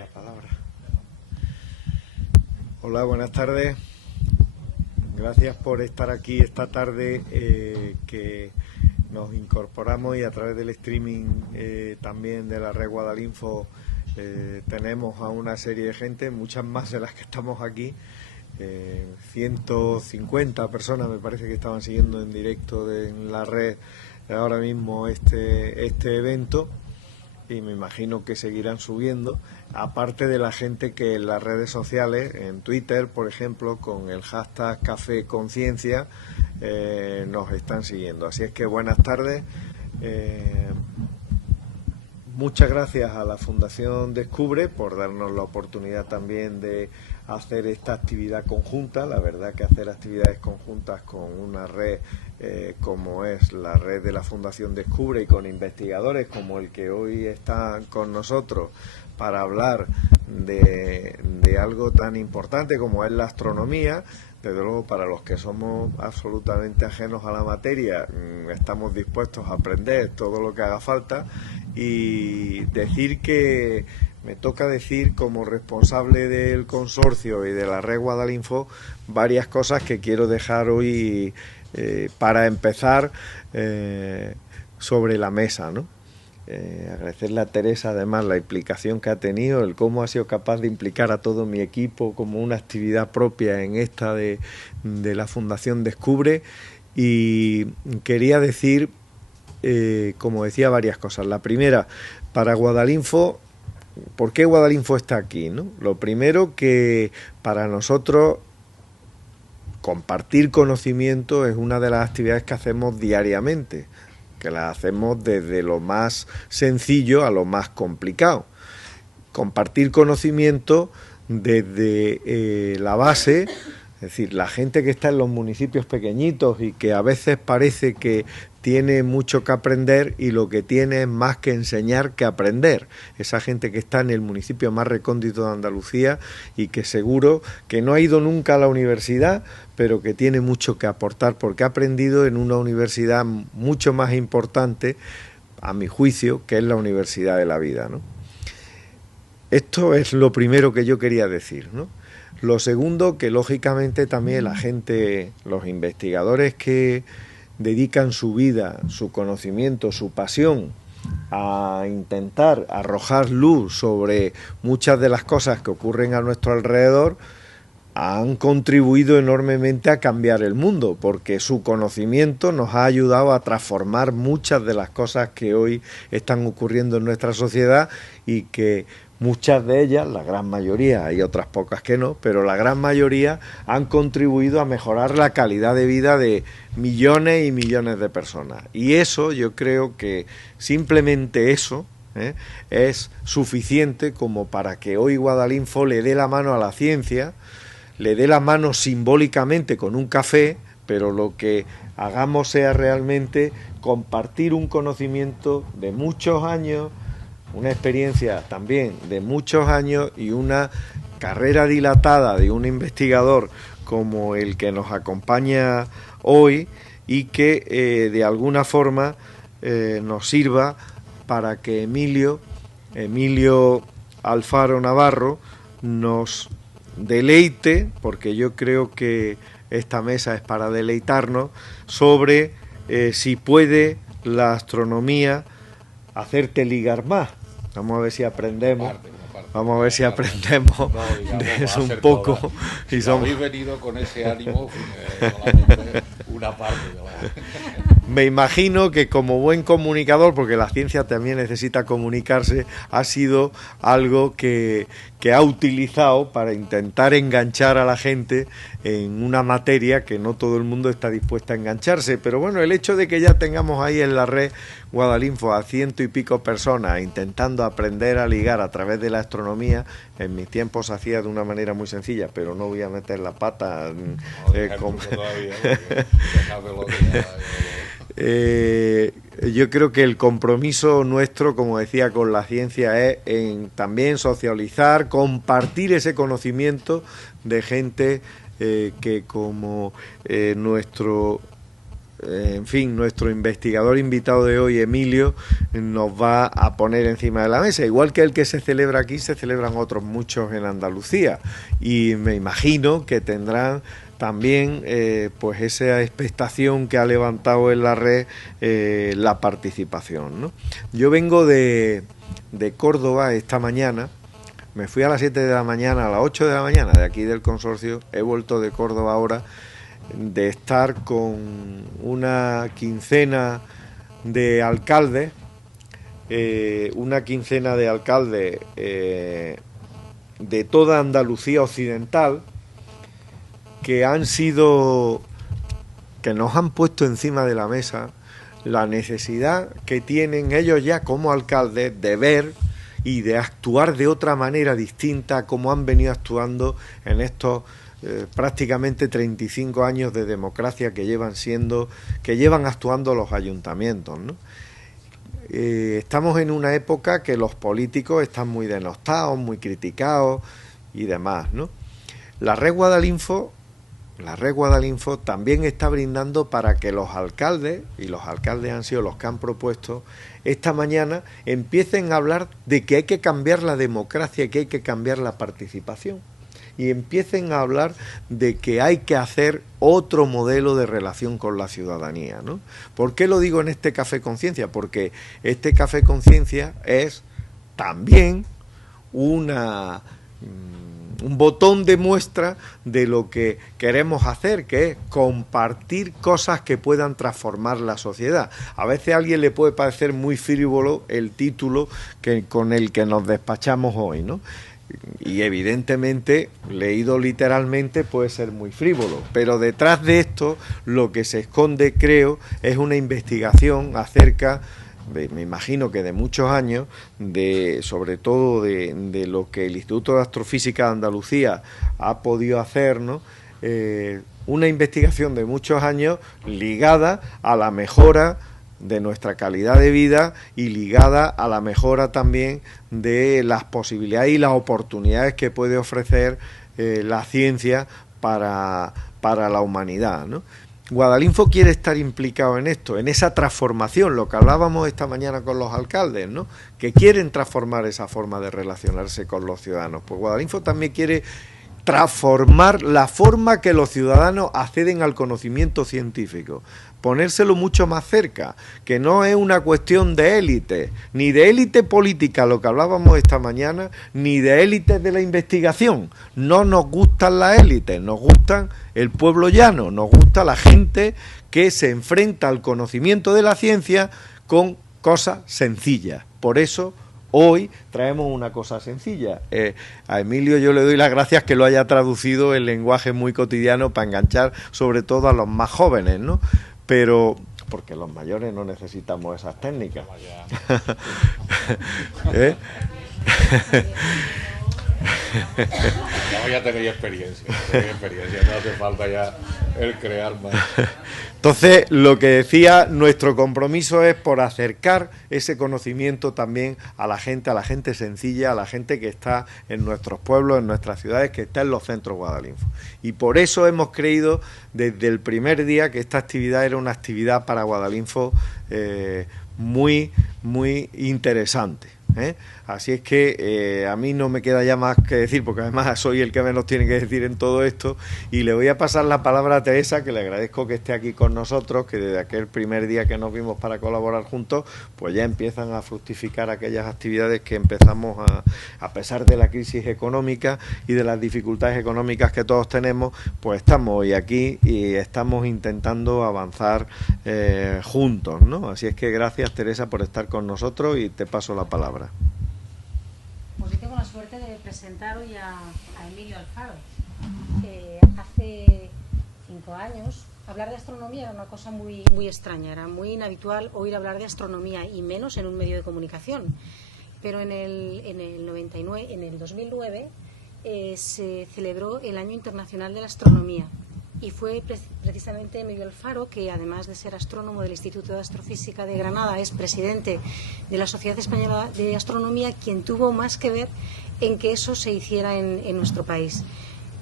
la palabra. Hola, buenas tardes. Gracias por estar aquí esta tarde, que nos incorporamos y a través del streaming también de la red Guadalinfo tenemos a una serie de gente, muchas más de las que estamos aquí. 150 personas me parece que estaban siguiendo en directo en la red ahora mismo este evento, y me imagino que seguirán subiendo, aparte de la gente que en las redes sociales, en Twitter por ejemplo, con el hashtag Café Conciencia, nos están siguiendo. Así es que buenas tardes. Muchas gracias a la Fundación Descubre por darnos la oportunidad también de hacer esta actividad conjunta. La verdad que hacer actividades conjuntas con una red como es la red de la Fundación Descubre y con investigadores como el que hoy está con nosotros para hablar de algo tan importante como es la astronomía. Desde luego, para los que somos absolutamente ajenos a la materia, estamos dispuestos a aprender todo lo que haga falta, y decir que me toca decir como responsable del consorcio y de la red Guadalinfo varias cosas que quiero dejar hoy para empezar sobre la mesa, ¿no? Agradecerle a Teresa además la implicación que ha tenido, el cómo ha sido capaz de implicar a todo mi equipo como una actividad propia en esta de la Fundación Descubre. Y quería decir, como decía, varias cosas. La primera, para Guadalinfo, ¿por qué Guadalinfo está aquí, ¿no? Lo primero, que para nosotros compartir conocimiento es una de las actividades que hacemos diariamente, que las hacemos desde lo más sencillo a lo más complicado. Compartir conocimiento desde la base, es decir, la gente que está en los municipios pequeñitos y que a veces parece que tiene mucho que aprender y lo que tiene es más que enseñar que aprender. Esa gente que está en el municipio más recóndito de Andalucía y que seguro que no ha ido nunca a la universidad, pero que tiene mucho que aportar porque ha aprendido en una universidad mucho más importante, a mi juicio, que es la Universidad de la Vida, ¿no? Esto es lo primero que yo quería decir, ¿no? Lo segundo, que lógicamente también la gente, los investigadores que dedican su vida, su conocimiento, su pasión a intentar arrojar luz sobre muchas de las cosas que ocurren a nuestro alrededor, han contribuido enormemente a cambiar el mundo, porque su conocimiento nos ha ayudado a transformar muchas de las cosas que hoy están ocurriendo en nuestra sociedad, y que muchas de ellas, la gran mayoría, hay otras pocas que no, pero la gran mayoría han contribuido a mejorar la calidad de vida de millones y millones de personas. Y eso, yo creo que simplemente eso es suficiente como para que hoy Guadalinfo le dé la mano a la ciencia, le dé la mano simbólicamente con un café, pero lo que hagamos sea realmente compartir un conocimiento de muchos años, una experiencia también de muchos años y una carrera dilatada de un investigador como el que nos acompaña hoy, y que de alguna forma nos sirva para que Emilio Alfaro Navarro nos deleite, porque yo creo que esta mesa es para deleitarnos, sobre si puede la astronomía hacerte ligar más. Vamos a ver si aprendemos. Vamos a ver si aprendemos de eso un poco. Si habéis venido con ese ánimo, solamente una parte de la... Me imagino que como buen comunicador, porque la ciencia también necesita comunicarse, ha sido algo que ha utilizado para intentar enganchar a la gente en una materia que no todo el mundo está dispuesta a engancharse. Pero bueno, el hecho de que ya tengamos ahí en la red Guadalinfo a 100 y pico personas intentando aprender a ligar a través de la astronomía, en mis tiempos se hacía de una manera muy sencilla, pero no voy a meter la pata. Yo creo que el compromiso nuestro, como decía, con la ciencia es en también socializar, compartir ese conocimiento de gente que como nuestro en fin, nuestro investigador invitado de hoy, Emilio, nos va a poner encima de la mesa. Igual que el que se celebra aquí, se celebran otros muchos en Andalucía, y me imagino que tendrán también pues esa expectación que ha levantado en la red la participación, ¿no? Yo vengo de Córdoba esta mañana. Me fui a las 7 de la mañana, a las 8 de la mañana de aquí del consorcio. He vuelto de Córdoba ahora, de estar con una quincena de alcaldes, de toda Andalucía occidental, que nos han puesto encima de la mesa la necesidad que tienen ellos ya como alcaldes de ver y de actuar de otra manera distinta a como han venido actuando en estos prácticamente 35 años de democracia que llevan actuando los ayuntamientos, ¿no? Estamos en una época que los políticos están muy denostados, muy criticados y demás, ¿no? La red Guadalinfo también está brindando para que los alcaldes, y los alcaldes han sido los que han propuesto esta mañana, empiecen a hablar de que hay que cambiar la democracia, que hay que cambiar la participación, y empiecen a hablar de que hay que hacer otro modelo de relación con la ciudadanía, ¿no? ¿Por qué lo digo en este Café Conciencia? Porque este Café Conciencia es también un botón de muestra de lo que queremos hacer, que es compartir cosas que puedan transformar la sociedad. A veces a alguien le puede parecer muy frívolo el título con el que nos despachamos hoy, ¿no? Y evidentemente, leído literalmente, puede ser muy frívolo, pero detrás de esto lo que se esconde, creo, es una investigación acerca me imagino que de muchos años, sobre todo de lo que el Instituto de Astrofísica de Andalucía ha podido hacer, ¿no? Una investigación de muchos años ligada a la mejora de nuestra calidad de vida y ligada a la mejora también de las posibilidades y las oportunidades que puede ofrecer la ciencia para la humanidad, ¿no? Guadalinfo quiere estar implicado en esto, en esa transformación, lo que hablábamos esta mañana con los alcaldes, ¿no? Que quieren transformar esa forma de relacionarse con los ciudadanos. Pues Guadalinfo también quiere transformar la forma que los ciudadanos acceden al conocimiento científico, ponérselo mucho más cerca, que no es una cuestión de élite, ni de élite política, lo que hablábamos esta mañana, ni de élites de la investigación. No nos gustan las élites, nos gustan el pueblo llano, nos gusta la gente que se enfrenta al conocimiento de la ciencia con cosas sencillas. Por eso hoy traemos una cosa sencilla. A Emilio yo le doy las gracias que lo haya traducido en lenguaje muy cotidiano para enganchar sobre todo a los más jóvenes, ¿no? Pero porque los mayores no necesitamos esas técnicas. ¿Eh? Ya tenéis experiencia, no hace falta ya el crear más. Entonces, lo que decía, nuestro compromiso es por acercar ese conocimiento también a la gente sencilla, a la gente que está en nuestros pueblos, en nuestras ciudades, que está en los centros Guadalinfo. Y por eso hemos creído desde el primer día que esta actividad era una actividad para Guadalinfo muy, muy interesante. Así es que a mí no me queda ya más que decir, porque además soy el que menos tiene que decir en todo esto, y le voy a pasar la palabra a Teresa, que le agradezco que esté aquí con nosotros, que desde aquel primer día que nos vimos para colaborar juntos, pues ya empiezan a fructificar aquellas actividades que empezamos a pesar de la crisis económica y de las dificultades económicas que todos tenemos, pues estamos hoy aquí y estamos intentando avanzar juntos, ¿no? Así es que gracias, Teresa, por estar con nosotros, y te paso la palabra. Pues yo tengo la suerte de presentar hoy a Emilio Alfaro. Hace 5 años hablar de astronomía era una cosa muy extraña, era muy inhabitual oír hablar de astronomía, y menos en un medio de comunicación. Pero en el 2009 se celebró el Año Internacional de la Astronomía, y fue precisamente Emilio Alfaro, que además de ser astrónomo del Instituto de Astrofísica de Granada, es presidente de la Sociedad Española de Astronomía, quien tuvo más que ver en que eso se hiciera en nuestro país.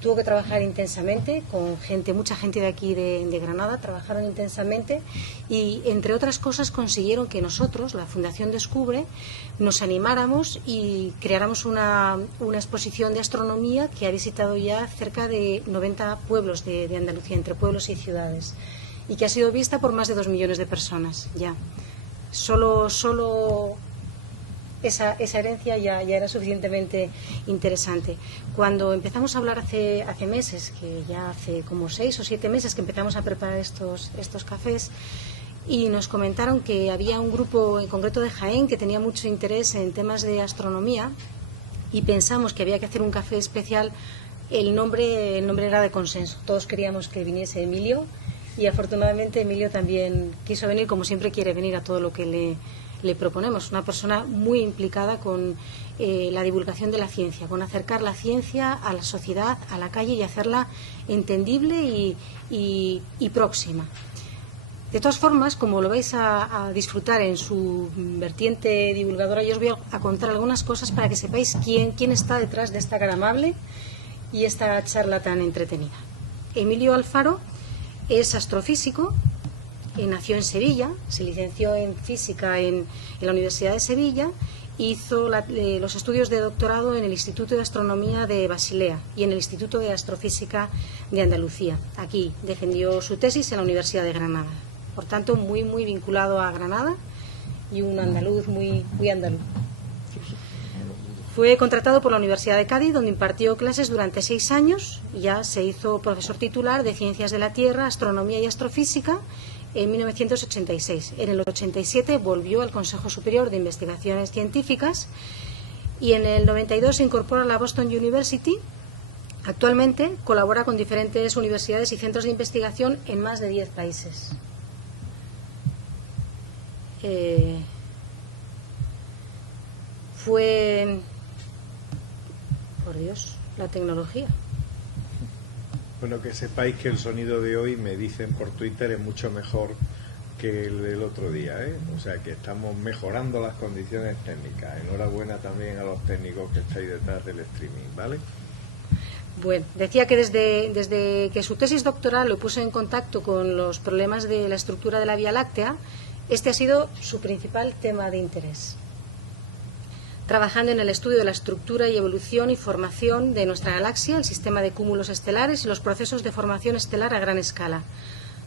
tuvo que trabajar intensamente con gente, mucha gente de aquí de Granada, trabajaron intensamente y, entre otras cosas, consiguieron que nosotros, la Fundación Descubre, nos animáramos y creáramos una exposición de astronomía que ha visitado ya cerca de 90 pueblos de Andalucía, entre pueblos y ciudades, y que ha sido vista por más de 2 millones de personas ya. Solo esa herencia ya era suficientemente interesante. Cuando empezamos a hablar hace meses, que ya hace como 6 o 7 meses que empezamos a preparar estos cafés, y nos comentaron que había un grupo en concreto de Jaén que tenía mucho interés en temas de astronomía, y pensamos que había que hacer un café especial, el nombre era de consenso. Todos queríamos que viniese Emilio, y afortunadamente Emilio también quiso venir, como siempre quiere venir a todo lo que le proponemos. Una persona muy implicada con la divulgación de la ciencia, con acercar la ciencia a la sociedad, a la calle, y hacerla entendible y próxima. De todas formas, como lo vais a disfrutar en su vertiente divulgadora, yo os voy a contar algunas cosas para que sepáis quién está detrás de esta cara amable y esta charla tan entretenida. Emilio Alfaro es astrofísico. Nació en Sevilla, se licenció en física en la Universidad de Sevilla, hizo los estudios de doctorado en el Instituto de Astronomía de Basilea y en el Instituto de Astrofísica de Andalucía. Aquí defendió su tesis en la Universidad de Granada. Por tanto, muy vinculado a Granada, y un andaluz muy andaluz. Fue contratado por la Universidad de Cádiz, donde impartió clases durante 6 años. Ya se hizo profesor titular de Ciencias de la Tierra, Astronomía y Astrofísica en 1986. En el 87 volvió al Consejo Superior de Investigaciones Científicas y en el 92 se incorpora a la Boston University. Actualmente colabora con diferentes universidades y centros de investigación en más de 10 países. Por Dios, la tecnología. Bueno, que sepáis que el sonido de hoy, me dicen por Twitter, es mucho mejor que el del otro día, ¿eh? O sea que estamos mejorando las condiciones técnicas. Enhorabuena también a los técnicos que estáis detrás del streaming, ¿vale? Bueno, decía que desde que su tesis doctoral lo puso en contacto con los problemas de la estructura de la Vía Láctea, este ha sido su principal tema de interés, trabajando en el estudio de la estructura y evolución y formación de nuestra galaxia, el sistema de cúmulos estelares y los procesos de formación estelar a gran escala.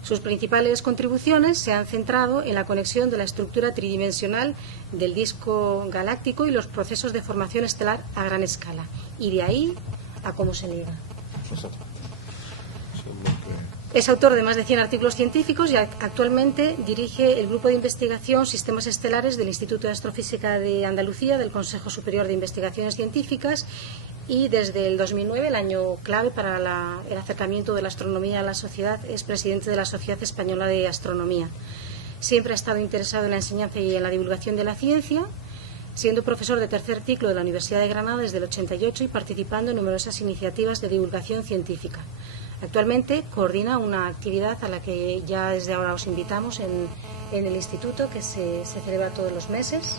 Sus principales contribuciones se han centrado en la conexión de la estructura tridimensional del disco galáctico y los procesos de formación estelar a gran escala, y de ahí a cómo se liga. Es autor de más de 100 artículos científicos y actualmente dirige el Grupo de Investigación Sistemas Estelares del Instituto de Astrofísica de Andalucía, del Consejo Superior de Investigaciones Científicas, y desde el 2009, el año clave para el acercamiento de la astronomía a la sociedad, es presidente de la Sociedad Española de Astronomía. Siempre ha estado interesado en la enseñanza y en la divulgación de la ciencia, siendo profesor de tercer ciclo de la Universidad de Granada desde el 88 y participando en numerosas iniciativas de divulgación científica. Actualmente coordina una actividad a la que ya desde ahora os invitamos en el instituto, que se celebra todos los meses.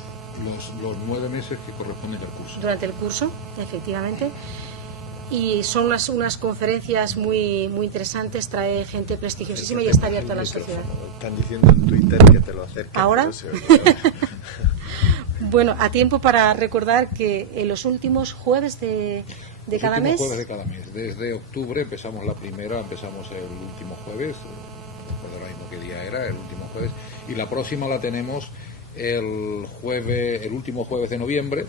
Los 9 meses que corresponden al curso. Durante el curso, efectivamente. Y son unas conferencias muy interesantes, trae gente prestigiosísima y está abierta a la sociedad. Están diciendo en Twitter que te lo acerques. ¿Ahora? Bueno, a tiempo para recordar que en los últimos jueves de cada mes. Jueves de cada mes. Desde octubre empezamos el último jueves, no recuerdo ahora mismo qué día era, el último jueves, y la próxima la tenemos el último jueves de noviembre.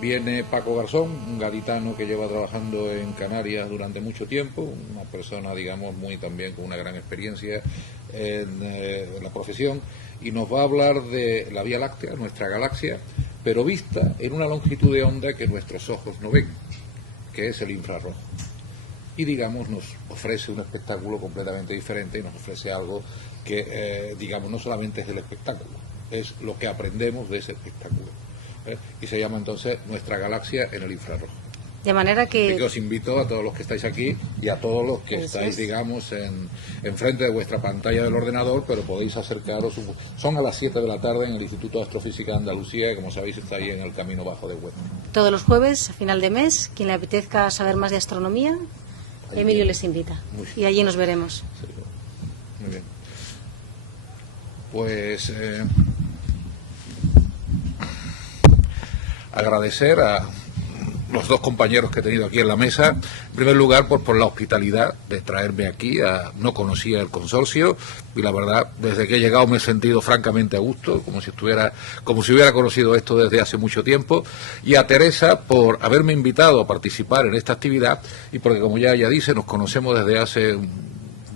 Viene Paco Garzón, un gaditano que lleva trabajando en Canarias durante mucho tiempo, una persona, digamos, muy también con una gran experiencia en la profesión, y nos va a hablar de la Vía Láctea, nuestra galaxia, pero vista en una longitud de onda que nuestros ojos no ven, que es el infrarrojo. Y, digamos, nos ofrece un espectáculo completamente diferente y nos ofrece algo que, digamos, no solamente es el espectáculo, es lo que aprendemos de ese espectáculo. Y se llama entonces Nuestra Galaxia en el Infrarrojo. De manera que os invito a todos los que estáis aquí y a todos los que estáis, digamos, en frente de vuestra pantalla del ordenador, pero podéis acercaros. Son a las 7 de la tarde en el Instituto de Astrofísica de Andalucía, que, como sabéis, está ahí en el Camino Bajo de Huelva. Todos los jueves, a final de mes, quien le apetezca saber más de astronomía. Emilio les invita. Y allí nos veremos. Sí, muy bien. Pues agradecer a los dos compañeros que he tenido aquí en la mesa, en primer lugar por la hospitalidad de traerme aquí. No conocía el consorcio y la verdad, desde que he llegado me he sentido francamente a gusto, como si hubiera conocido esto desde hace mucho tiempo, y a Teresa por haberme invitado a participar en esta actividad y porque, como ya ella dice, nos conocemos desde hace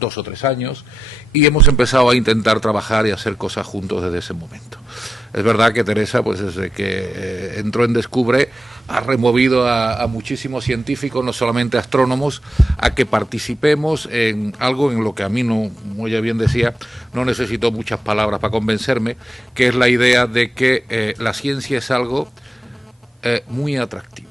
2 o 3 años y hemos empezado a intentar trabajar y hacer cosas juntos desde ese momento. Es verdad que Teresa, pues desde que entró en Descubre, ha removido a muchísimos científicos, no solamente astrónomos, a que participemos en algo en lo que a mí, no, como ella bien decía, no necesito muchas palabras para convencerme, que es la idea de que la ciencia es algo muy atractivo,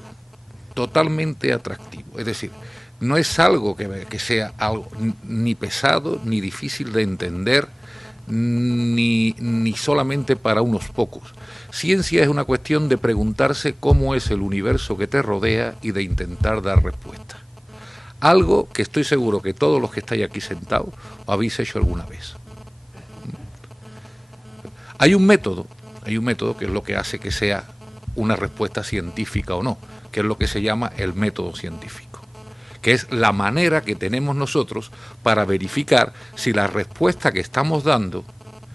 totalmente atractivo. Es decir, no es algo que sea algo ni pesado, ni difícil de entender, ni solamente para unos pocos. Ciencia es una cuestión de preguntarse cómo es el universo que te rodea y de intentar dar respuesta. Algo que estoy seguro que todos los que estáis aquí sentados habéis hecho alguna vez. Hay un método que es lo que hace que sea una respuesta científica o no, que es lo que se llama el método científico, que es la manera que tenemos nosotros para verificar si la respuesta que estamos dando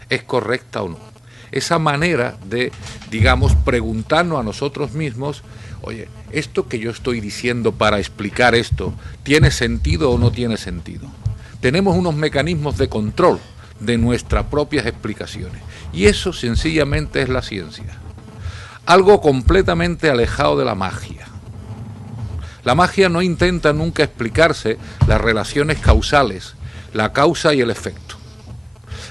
es correcta o no. Esa manera de, digamos, preguntarnos a nosotros mismos, oye, ¿esto que yo estoy diciendo para explicar esto tiene sentido o no tiene sentido? Tenemos unos mecanismos de control de nuestras propias explicaciones y eso sencillamente es la ciencia. Algo completamente alejado de la magia. La magia no intenta nunca explicarse las relaciones causales, la causa y el efecto.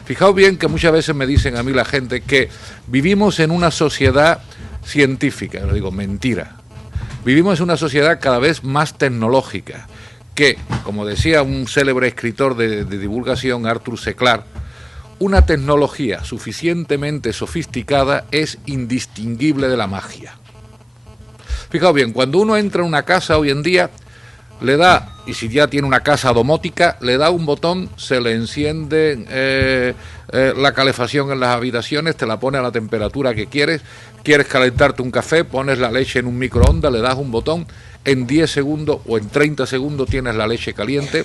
Fijaos bien que muchas veces me dicen a mí la gente que vivimos en una sociedad científica, lo digo, mentira. Vivimos en una sociedad cada vez más tecnológica, que, como decía un célebre escritor de divulgación, Arthur C. Clarke, una tecnología suficientemente sofisticada es indistinguible de la magia. Fijaos bien, cuando uno entra en una casa hoy en día, le da, y si ya tiene una casa domótica, le da un botón, se le enciende la calefacción en las habitaciones, te la pone a la temperatura que quieres calentarte un café, pones la leche en un microondas, le das un botón, en 10 segundos o en 30 segundos tienes la leche caliente.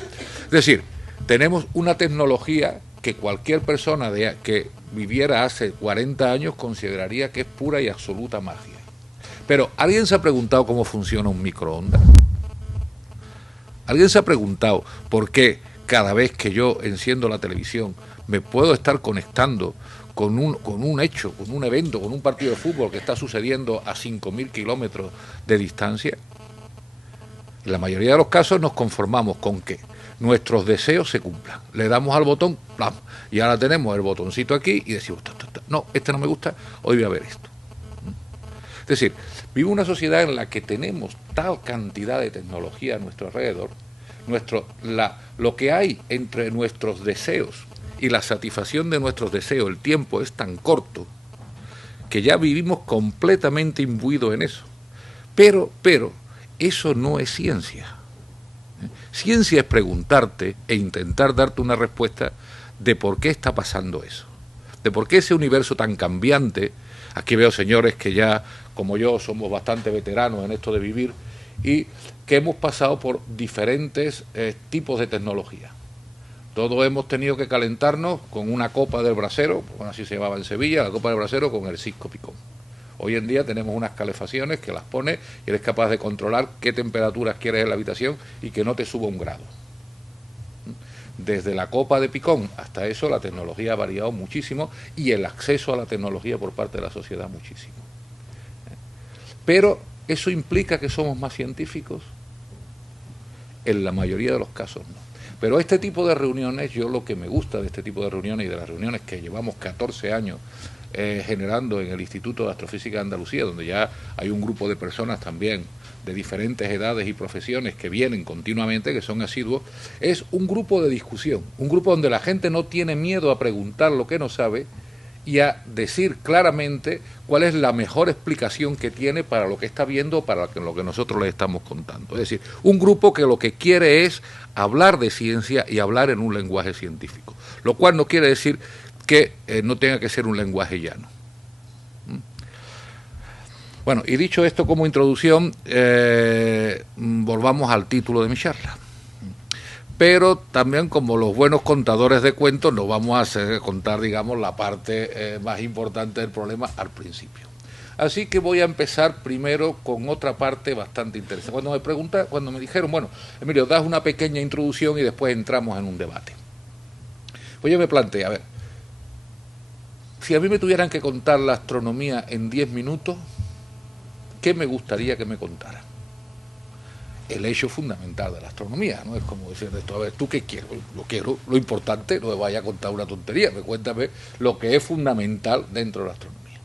Es decir, tenemos una tecnología que cualquier persona que viviera hace 40 años consideraría que es pura y absoluta magia. Pero, ¿alguien se ha preguntado cómo funciona un microondas? ¿Alguien se ha preguntado por qué cada vez que yo enciendo la televisión me puedo estar conectando con un hecho, con un evento, con un partido de fútbol que está sucediendo a 5.000 kilómetros de distancia? En la mayoría de los casos nos conformamos con que nuestros deseos se cumplan. Le damos al botón, ¡plam!, y ahora tenemos el botoncito aquí y decimos, no, este no me gusta, hoy voy a ver esto. Es decir, vive una sociedad en la que tenemos tal cantidad de tecnología a nuestro alrededor, lo que hay entre nuestros deseos y la satisfacción de nuestros deseos, el tiempo es tan corto que ya vivimos completamente imbuidos en eso. Pero eso no es ciencia. Ciencia es preguntarte e intentar darte una respuesta de por qué está pasando eso, de por qué ese universo tan cambiante. Aquí veo señores que ya, como yo, somos bastante veteranos en esto de vivir y que hemos pasado por diferentes tipos de tecnología. Todos hemos tenido que calentarnos con una copa del brasero, bueno, así se llamaba en Sevilla, la copa del brasero con el Cisco Picón. Hoy en día tenemos unas calefacciones que las pones y eres capaz de controlar qué temperaturas quieres en la habitación y que no te suba 1 grado. Desde la copa de picón hasta eso, la tecnología ha variado muchísimo y el acceso a la tecnología por parte de la sociedad muchísimo. Pero, ¿eso implica que somos más científicos? En la mayoría de los casos no. Pero este tipo de reuniones, yo lo que me gusta de este tipo de reuniones y de las reuniones que llevamos 14 años generando en el Instituto de Astrofísica de Andalucía, donde ya hay un grupo de personas también de diferentes edades y profesiones que vienen continuamente, que son asiduos, es un grupo de discusión, un grupo donde la gente no tiene miedo a preguntar lo que no sabe y a decir claramente cuál es la mejor explicación que tiene para lo que está viendo, para lo que nosotros le estamos contando. Es decir, un grupo que lo que quiere es hablar de ciencia y hablar en un lenguaje científico, lo cual no quiere decir que no tenga que ser un lenguaje llano. Bueno, y dicho esto como introducción, volvamos al título de mi charla. Pero también, como los buenos contadores de cuentos, nos vamos a hacer contar, digamos, la parte más importante del problema al principio. Así que voy a empezar primero con otra parte bastante interesante. Cuando me dijeron, bueno, Emilio, das una pequeña introducción y después entramos en un debate. Pues yo me planteé, a ver, si a mí me tuvieran que contar la astronomía en 10 minutos, ¿qué me gustaría que me contara? El hecho fundamental de la astronomía, ¿no? Es como decir esto, a ver, ¿tú qué quieres? Lo quiero, lo importante, no me vaya a contar una tontería, cuéntame lo que es fundamental dentro de la astronomía.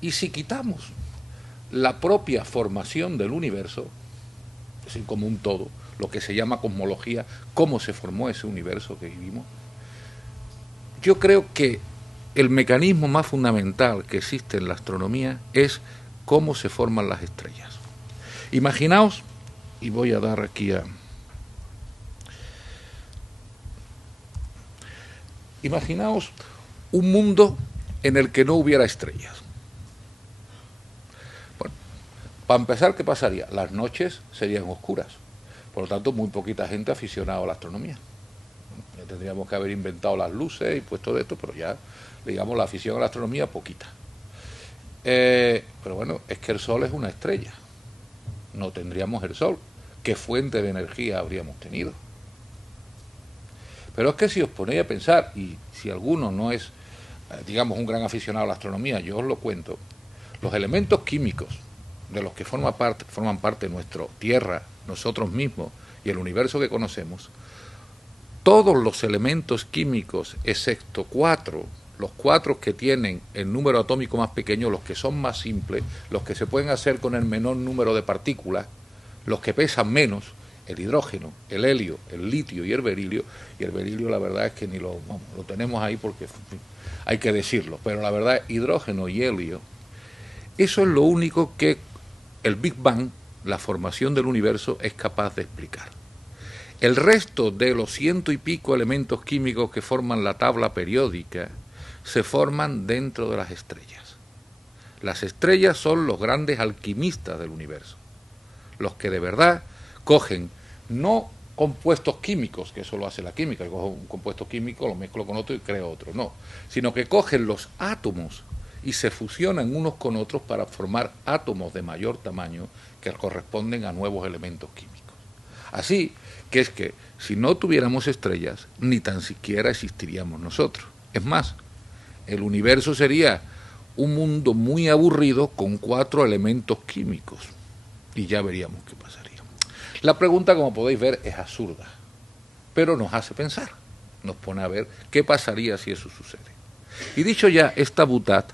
Y si quitamos la propia formación del universo, es decir, como un todo, lo que se llama cosmología, cómo se formó ese universo que vivimos, yo creo que el mecanismo más fundamental que existe en la astronomía es cómo se forman las estrellas. Imaginaos, y voy a dar aquí a... Imaginaos un mundo en el que no hubiera estrellas. Bueno, para empezar, ¿qué pasaría? Las noches serían oscuras, por lo tanto, muy poquita gente aficionada a la astronomía. Ya tendríamos que haber inventado las luces y puesto de esto, pero ya, digamos, la afición a la astronomía, poquita. Pero bueno, es que el Sol es una estrella. No tendríamos el Sol. ¿Qué fuente de energía habríamos tenido? Pero es que si os ponéis a pensar, y si alguno no es, digamos, un gran aficionado a la astronomía, yo os lo cuento, los elementos químicos de los que forman parte nuestra Tierra, nosotros mismos y el universo que conocemos, todos los elementos químicos, excepto 4, los 4 que tienen el número atómico más pequeño, los que son más simples, los que se pueden hacer con el menor número de partículas, los que pesan menos, el hidrógeno, el helio, el litio y el berilio la verdad es que ni lo tenemos ahí porque hay que decirlo, pero la verdad hidrógeno y helio, eso es lo único que el Big Bang, la formación del universo, es capaz de explicar. El resto de los 100 y pico elementos químicos que forman la tabla periódica se forman dentro de las estrellas. Las estrellas son los grandes alquimistas del universo, los que de verdad cogen no compuestos químicos, que eso lo hace la química, yo cojo un compuesto químico, lo mezclo con otro y creo otro, no, sino que cogen los átomos y se fusionan unos con otros para formar átomos de mayor tamaño que corresponden a nuevos elementos químicos. Así que es que si no tuviéramos estrellas, ni tan siquiera existiríamos nosotros. Es más, el universo sería un mundo muy aburrido con 4 elementos químicos. Y ya veríamos qué pasaría. La pregunta, como podéis ver, es absurda, pero nos hace pensar, nos pone a ver qué pasaría si eso sucede. Y dicho ya esta butad,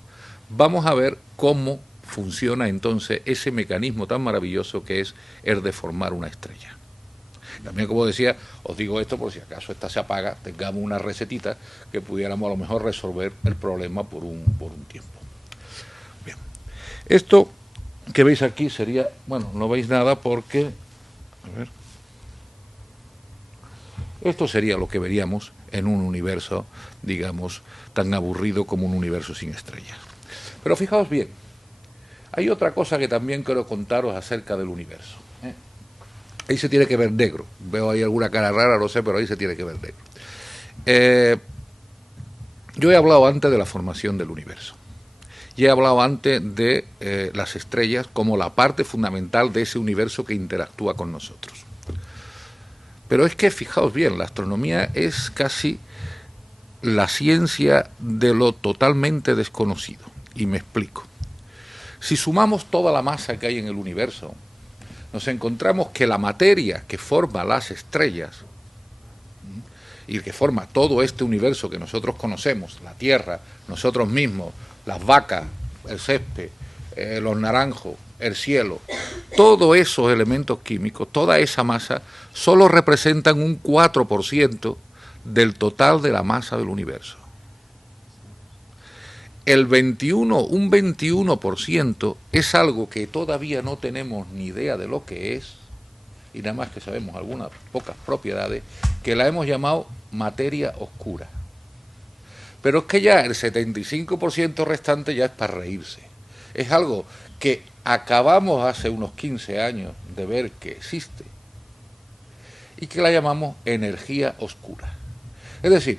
vamos a ver cómo funciona entonces ese mecanismo tan maravilloso que es el de formar una estrella. También, como decía, os digo esto por si acaso esta se apaga, tengamos una recetita que pudiéramos a lo mejor resolver el problema por un tiempo. Bien, esto que veis aquí sería, bueno, no veis nada porque, a ver, esto sería lo que veríamos en un universo, digamos, tan aburrido como un universo sin estrellas. Pero fijaos bien, hay otra cosa que también quiero contaros acerca del universo. Ahí se tiene que ver negro. Veo ahí alguna cara rara, no sé, pero ahí se tiene que ver negro. Yo he hablado antes de la formación del universo. Y he hablado antes de las estrellas como la parte fundamental de ese universo que interactúa con nosotros. Pero es que, fijaos bien, la astronomía es casi la ciencia de lo totalmente desconocido. Y me explico. Si sumamos toda la masa que hay en el universo, nos encontramos que la materia que forma las estrellas y que forma todo este universo que nosotros conocemos, la Tierra, nosotros mismos, las vacas, el césped, los naranjos, el cielo, todos esos elementos químicos, toda esa masa, solo representan un 4% del total de la masa del universo. un 21% es algo que todavía no tenemos ni idea de lo que es, y nada más que sabemos algunas pocas propiedades, que la hemos llamado materia oscura. Pero es que ya el 75% restante ya es para reírse. Es algo que acabamos hace unos 15 años de ver que existe y que la llamamos energía oscura. Es decir,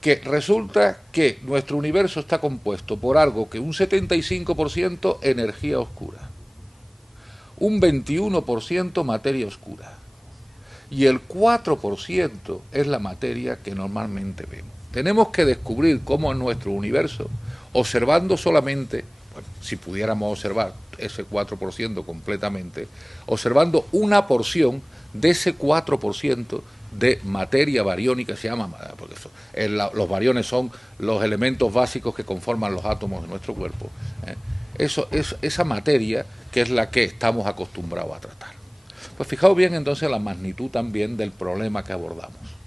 que resulta que nuestro universo está compuesto por algo que un 75% energía oscura, un 21% materia oscura y el 4% es la materia que normalmente vemos. Tenemos que descubrir cómo en nuestro universo, observando solamente, bueno, si pudiéramos observar ese 4% completamente, observando una porción de ese 4% de materia bariónica, se llama, porque los bariones son los elementos básicos que conforman los átomos de nuestro cuerpo. Esa materia que es la que estamos acostumbrados a tratar. Pues fijaos bien entonces la magnitud también del problema que abordamos.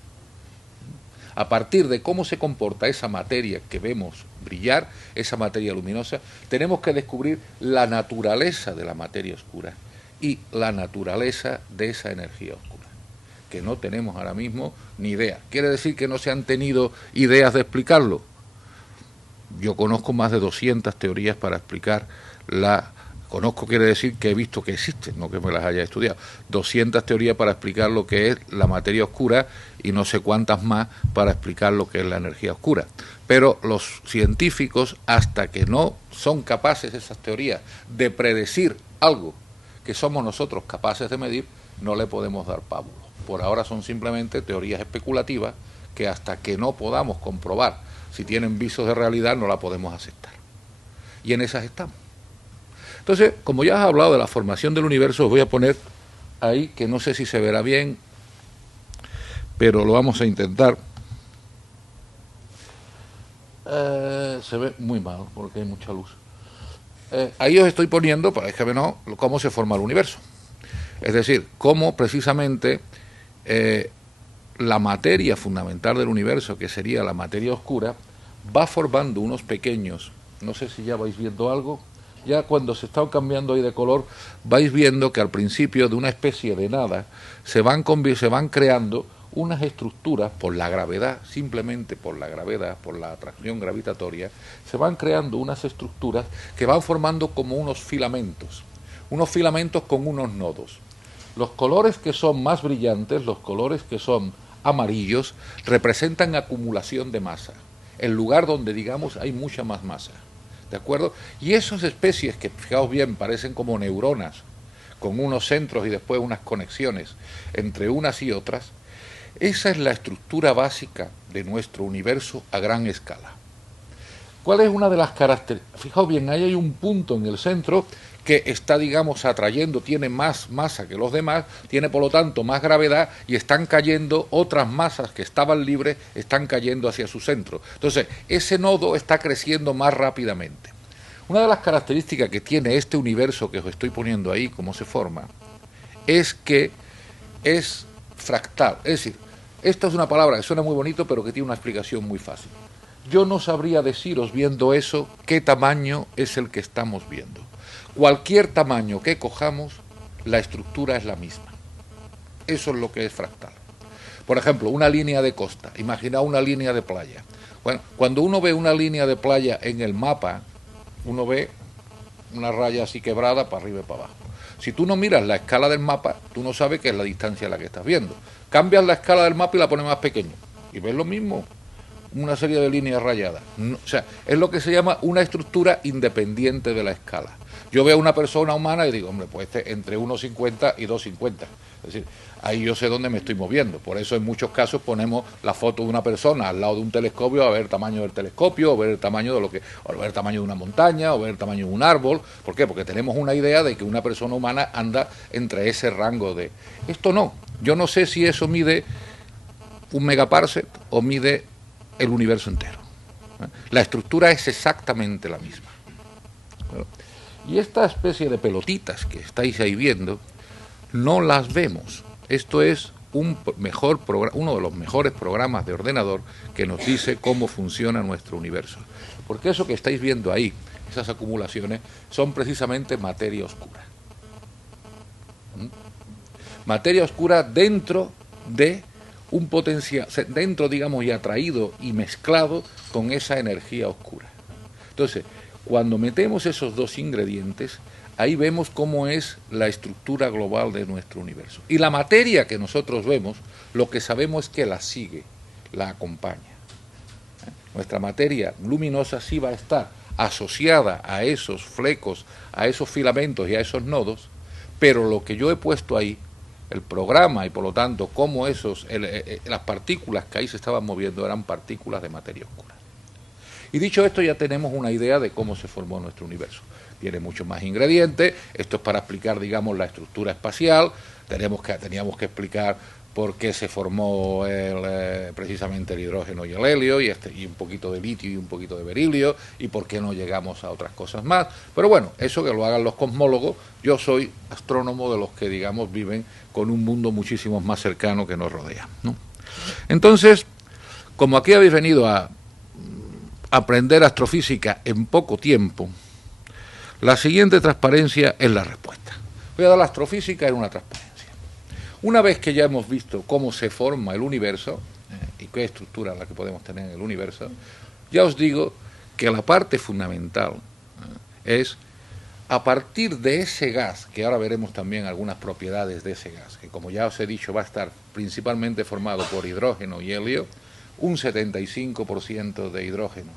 A partir de cómo se comporta esa materia que vemos brillar, esa materia luminosa, tenemos que descubrir la naturaleza de la materia oscura y la naturaleza de esa energía oscura, que no tenemos ahora mismo ni idea. ¿Quiere decir que no se han tenido ideas de explicarlo? Yo conozco más de 200 teorías para explicar Conozco quiere decir que he visto que existen, no que me las haya estudiado. 200 teorías para explicar lo que es la materia oscura y no sé cuántas más para explicar lo que es la energía oscura. Pero los científicos, hasta que no son capaces esas teorías de predecir algo que somos nosotros capaces de medir, no le podemos dar pábulo. Por ahora son simplemente teorías especulativas que hasta que no podamos comprobar si tienen visos de realidad no la podemos aceptar. Y en esas estamos. Entonces, como ya has hablado de la formación del universo, os voy a poner ahí, que no sé si se verá bien, pero lo vamos a intentar. Se ve muy mal porque hay mucha luz. Ahí os estoy poniendo, para que vean cómo se forma el universo. Es decir, cómo precisamente la materia fundamental del universo, que sería la materia oscura, va formando unos pequeños, no sé si ya vais viendo algo. Ya cuando se están cambiando ahí de color, vais viendo que al principio de una especie de nada se van creando unas estructuras por la gravedad, simplemente por la gravedad, por la atracción gravitatoria, se van creando unas estructuras que van formando como unos filamentos con unos nodos. Los colores que son más brillantes, los colores que son amarillos, representan acumulación de masa, el lugar donde, digamos, hay mucha más masa. ¿De acuerdo? Y esas especies que, fijaos bien, parecen como neuronas, con unos centros y después unas conexiones entre unas y otras, esa es la estructura básica de nuestro universo a gran escala. ¿Cuál es una de las características? Fijaos bien, ahí hay un punto en el centro que está, digamos, atrayendo, tiene más masa que los demás, tiene por lo tanto más gravedad y están cayendo otras masas que estaban libres, están cayendo hacia su centro. Entonces, ese nodo está creciendo más rápidamente. Una de las características que tiene este universo que os estoy poniendo ahí, cómo se forma, es que es fractal. Es decir, esta es una palabra que suena muy bonito, pero que tiene una explicación muy fácil. Yo no sabría deciros, viendo eso, qué tamaño es el que estamos viendo. Cualquier tamaño que cojamos, la estructura es la misma. Eso es lo que es fractal. Por ejemplo, una línea de costa. Imaginaos una línea de playa. Bueno, cuando uno ve una línea de playa en el mapa, uno ve una raya así quebrada para arriba y para abajo. Si tú no miras la escala del mapa, tú no sabes qué es la distancia a la que estás viendo. Cambias la escala del mapa y la pones más pequeña. Y ves lo mismo, una serie de líneas rayadas. O sea, es lo que se llama una estructura independiente de la escala. Yo veo a una persona humana y digo, hombre, pues entre 1,50 y 2,50. Es decir, ahí yo sé dónde me estoy moviendo. Por eso en muchos casos ponemos la foto de una persona al lado de un telescopio a ver el tamaño del telescopio, o ver el tamaño o ver el tamaño de una montaña, o ver el tamaño de un árbol. ¿Por qué? Porque tenemos una idea de que una persona humana anda entre ese rango de... Esto no. Yo no sé si eso mide un megaparsec o mide el universo entero. La estructura es exactamente la misma. Y esta especie de pelotitas que estáis ahí viendo, no las vemos. Esto es uno de los mejores programas de ordenador que nos dice cómo funciona nuestro universo. Porque eso que estáis viendo ahí, esas acumulaciones, son precisamente materia oscura. Materia oscura dentro de un potencial, dentro, digamos, y atraído y mezclado con esa energía oscura. Entonces, cuando metemos esos dos ingredientes, ahí vemos cómo es la estructura global de nuestro universo. Y la materia que nosotros vemos, lo que sabemos es que la sigue, la acompaña. Nuestra materia luminosa sí va a estar asociada a esos flecos, a esos filamentos y a esos nodos, pero lo que yo he puesto ahí, el programa y por lo tanto cómo las partículas que ahí se estaban moviendo eran partículas de materia oscura. Y dicho esto, ya tenemos una idea de cómo se formó nuestro universo. Tiene muchos más ingredientes, esto es para explicar, digamos, la estructura espacial, teníamos que explicar por qué se formó precisamente el hidrógeno y el helio, y un poquito de litio y un poquito de berilio, y por qué no llegamos a otras cosas más. Pero bueno, eso que lo hagan los cosmólogos. Yo soy astrónomo de los que, digamos, viven con un mundo muchísimo más cercano que nos rodea, ¿no? Entonces, como aquí habéis venido a aprender astrofísica en poco tiempo, la siguiente transparencia es la respuesta. Voy a dar la astrofísica en una transparencia. Una vez que ya hemos visto cómo se forma el universo y qué estructura es la que podemos tener en el universo, ya os digo que la parte fundamental es, a partir de ese gas, que ahora veremos también algunas propiedades de ese gas, que como ya os he dicho va a estar principalmente formado por hidrógeno y helio, un 75% de hidrógeno,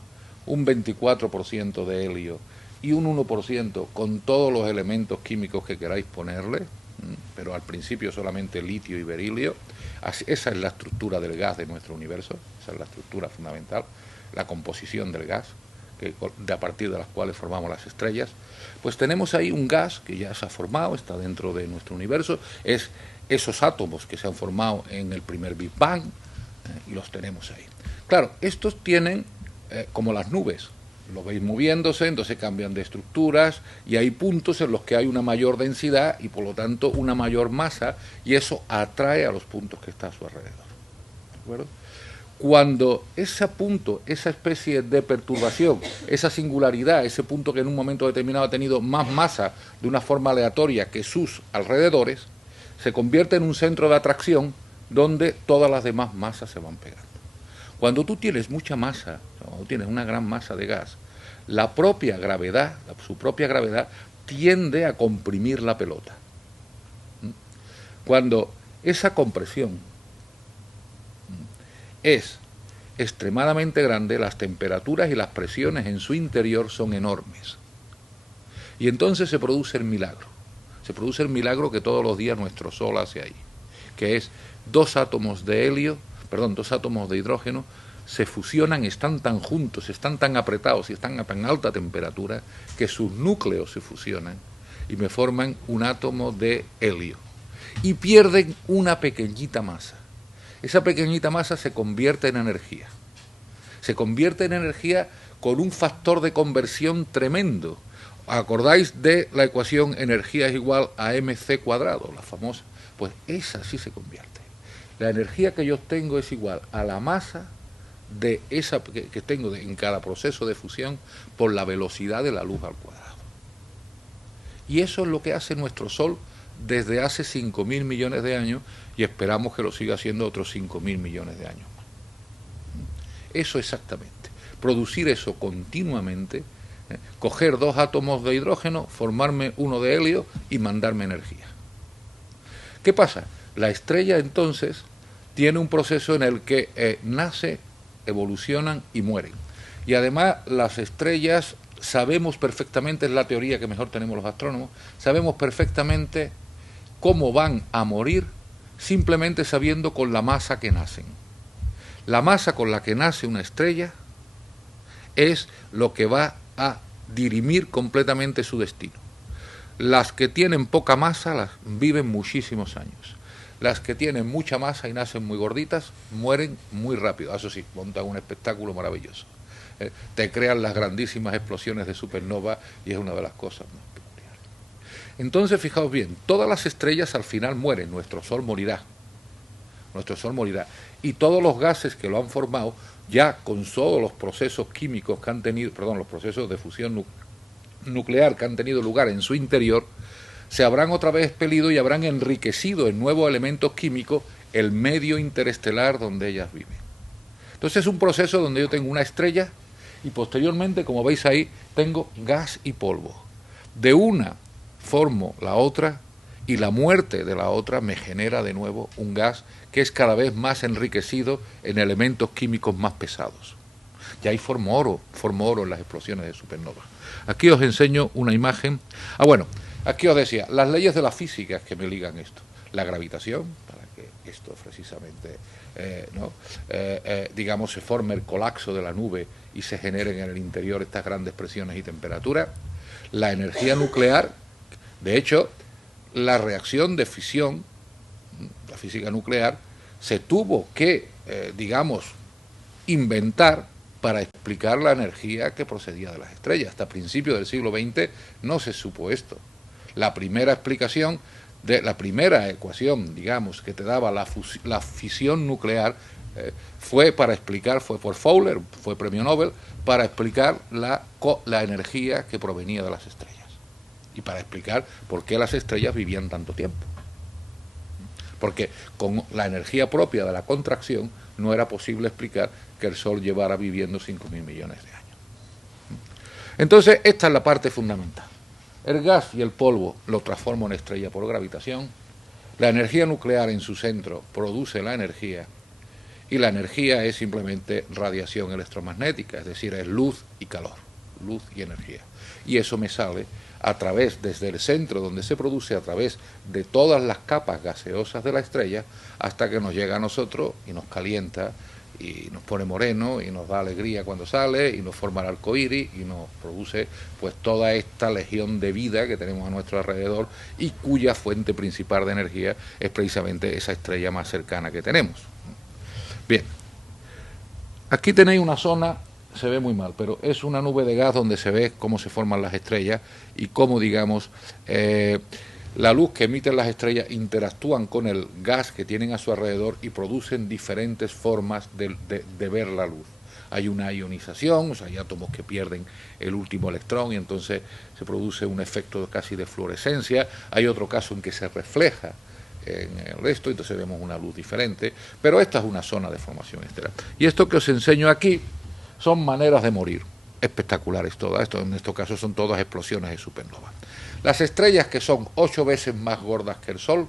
un 24% de helio y un 1% con todos los elementos químicos que queráis ponerle, pero al principio solamente litio y berilio. Esa es la estructura del gas de nuestro universo, esa es la estructura fundamental, la composición del gas, a partir de las cuales formamos las estrellas. Pues tenemos ahí un gas que ya se ha formado, está dentro de nuestro universo, es esos átomos que se han formado en el primer Big Bang, y los tenemos ahí. Claro, estos tienen, como las nubes, lo veis moviéndose, entonces cambian de estructuras y hay puntos en los que hay una mayor densidad y por lo tanto una mayor masa, y eso atrae a los puntos que están a su alrededor. ¿De acuerdo? Cuando ese punto, esa especie de perturbación, esa singularidad, ese punto que en un momento determinado ha tenido más masa de una forma aleatoria que sus alrededores, se convierte en un centro de atracción donde todas las demás masas se van pegando. Cuando tú tienes mucha masa, cuando tienes una gran masa de gas, la propia gravedad, su propia gravedad, tiende a comprimir la pelota. Cuando esa compresión es extremadamente grande, las temperaturas y las presiones en su interior son enormes. Y entonces se produce el milagro. Se produce el milagro que todos los días nuestro Sol hace ahí, que es dos átomos de hidrógeno se fusionan, están tan juntos, están tan apretados y están a tan alta temperatura que sus núcleos se fusionan y me forman un átomo de helio y pierden una pequeñita masa. Esa pequeñita masa se convierte en energía. Se convierte en energía con un factor de conversión tremendo. ¿Acordáis de la ecuación energía es igual a mc cuadrado, la famosa? Pues esa sí se convierte. La energía que yo obtengo es igual a la masa de esa que tengo en cada proceso de fusión por la velocidad de la luz al cuadrado. Y eso es lo que hace nuestro Sol desde hace 5.000 millones de años y esperamos que lo siga haciendo otros 5.000 millones de años más. Eso exactamente. Producir eso continuamente, coger dos átomos de hidrógeno, formarme uno de helio y mandarme energía. ¿Qué pasa? La estrella entonces tiene un proceso en el que nace, evolucionan y mueren. Y además las estrellas sabemos perfectamente, es la teoría que mejor tenemos los astrónomos, sabemos perfectamente cómo van a morir simplemente sabiendo con la masa que nacen. La masa con la que nace una estrella es lo que va a dirimir completamente su destino. Las que tienen poca masa las viven muchísimos años. Las que tienen mucha masa y nacen muy gorditas mueren muy rápido. Eso sí, montan un espectáculo maravilloso. Te crean las grandísimas explosiones de supernova y es una de las cosas más peculiares. Entonces, fijaos bien, todas las estrellas al final mueren, nuestro Sol morirá. nuestro Sol morirá. Y todos los gases que lo han formado, ya con todos los procesos químicos que han tenido, perdón, los procesos de fusión nuclear que han tenido lugar en su interior, se habrán otra vez expelido y habrán enriquecido en nuevos elementos químicos el medio interestelar donde ellas viven. Entonces es un proceso donde yo tengo una estrella y posteriormente, como veis ahí, tengo gas y polvo. De una formo la otra y la muerte de la otra me genera de nuevo un gas que es cada vez más enriquecido en elementos químicos más pesados. Y ahí formo oro en las explosiones de supernova. Aquí os enseño una imagen. Bueno, aquí os decía, las leyes de la física que me ligan esto. La gravitación, para que esto precisamente, digamos, se forme el colapso de la nube y se generen en el interior estas grandes presiones y temperaturas. La energía nuclear, de hecho, la reacción de fisión, la física nuclear, se tuvo que, digamos, inventar para explicar la energía que procedía de las estrellas. Hasta principios del siglo XX no se supo esto. La primera explicación, la primera ecuación, digamos, que te daba la fisión nuclear, fue por Fowler, fue premio Nobel, para explicar la energía que provenía de las estrellas y para explicar por qué las estrellas vivían tanto tiempo. Porque con la energía propia de la contracción no era posible explicar que el Sol llevara viviendo 5.000 millones de años. Entonces, esta es la parte fundamental. El gas y el polvo lo transforma en estrella por gravitación, la energía nuclear en su centro produce la energía, y la energía es simplemente radiación electromagnética, es decir, es luz y calor, luz y energía. Y eso me sale a través, desde el centro donde se produce, a través de todas las capas gaseosas de la estrella, hasta que nos llega a nosotros y nos calienta y nos pone moreno y nos da alegría cuando sale y nos forma el arco iris y nos produce pues toda esta legión de vida que tenemos a nuestro alrededor y cuya fuente principal de energía es precisamente esa estrella más cercana que tenemos. Bien, aquí tenéis una zona, se ve muy mal, pero es una nube de gas donde se ve cómo se forman las estrellas y cómo, digamos, la luz que emiten las estrellas interactúan con el gas que tienen a su alrededor y producen diferentes formas de ver la luz. Hay una ionización, o sea, hay átomos que pierden el último electrón y entonces se produce un efecto casi de fluorescencia. Hay otro caso en que se refleja en el resto, entonces vemos una luz diferente, pero esta es una zona de formación estelar. Y esto que os enseño aquí son maneras de morir, espectaculares todas, esto en estos casos son todas explosiones de supernova. Las estrellas que son 8 veces más gordas que el Sol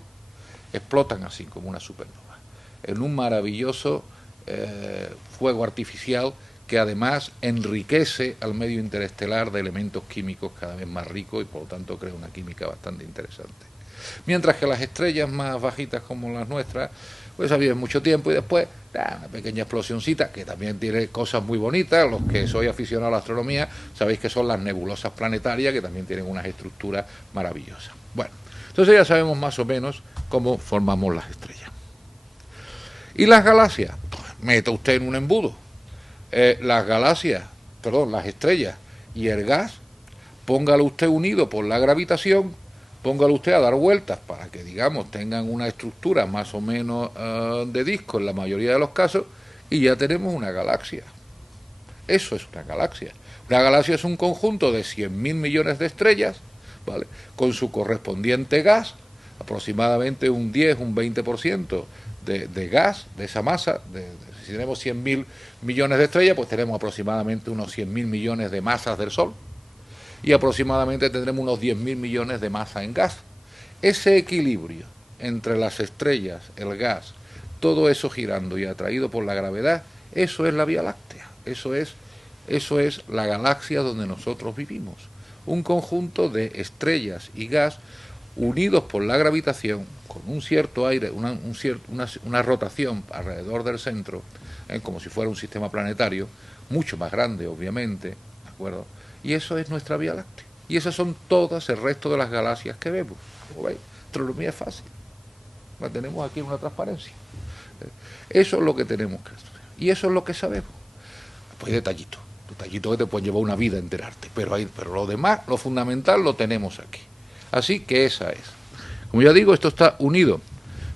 explotan así como una supernova, en un maravilloso fuego artificial que además enriquece al medio interestelar de elementos químicos cada vez más ricos y por lo tanto crea una química bastante interesante. Mientras que las estrellas más bajitas como las nuestras, pues viven mucho tiempo y después una pequeña explosioncita que también tiene cosas muy bonitas. Los que sois aficionados a la astronomía sabéis que son las nebulosas planetarias, que también tienen unas estructuras maravillosas. Bueno, entonces ya sabemos más o menos cómo formamos las estrellas. ¿Y las galaxias? Pues meta usted en un embudo. Las estrellas y el gas, póngalo usted unido por la gravitación, póngalo usted a dar vueltas para que, digamos, tengan una estructura más o menos de disco en la mayoría de los casos, y ya tenemos una galaxia. Eso es una galaxia. Una galaxia es un conjunto de 100.000 millones de estrellas, ¿vale?, con su correspondiente gas, aproximadamente un 10, un 20% de gas, de esa masa. Si tenemos 100.000 millones de estrellas, pues tenemos aproximadamente unos 100.000 millones de masas del Sol, y aproximadamente tendremos unos 10.000 millones de masa en gas. Ese equilibrio entre las estrellas, el gas, todo eso girando y atraído por la gravedad, eso es la Vía Láctea, eso es la galaxia donde nosotros vivimos. Un conjunto de estrellas y gas unidos por la gravitación, con un cierto aire, una rotación alrededor del centro, como si fuera un sistema planetario, mucho más grande, obviamente, ¿de acuerdo? Y eso es nuestra Vía Láctea. Y esas son todas el resto de las galaxias que vemos. Como veis, astronomía es fácil. La tenemos aquí en una transparencia. Eso es lo que tenemos que estudiar. Y eso es lo que sabemos. Pues detallitos que te pueden llevar una vida a enterarte. Pero lo demás, lo fundamental, lo tenemos aquí. Así que esa es. Como ya digo, esto está unido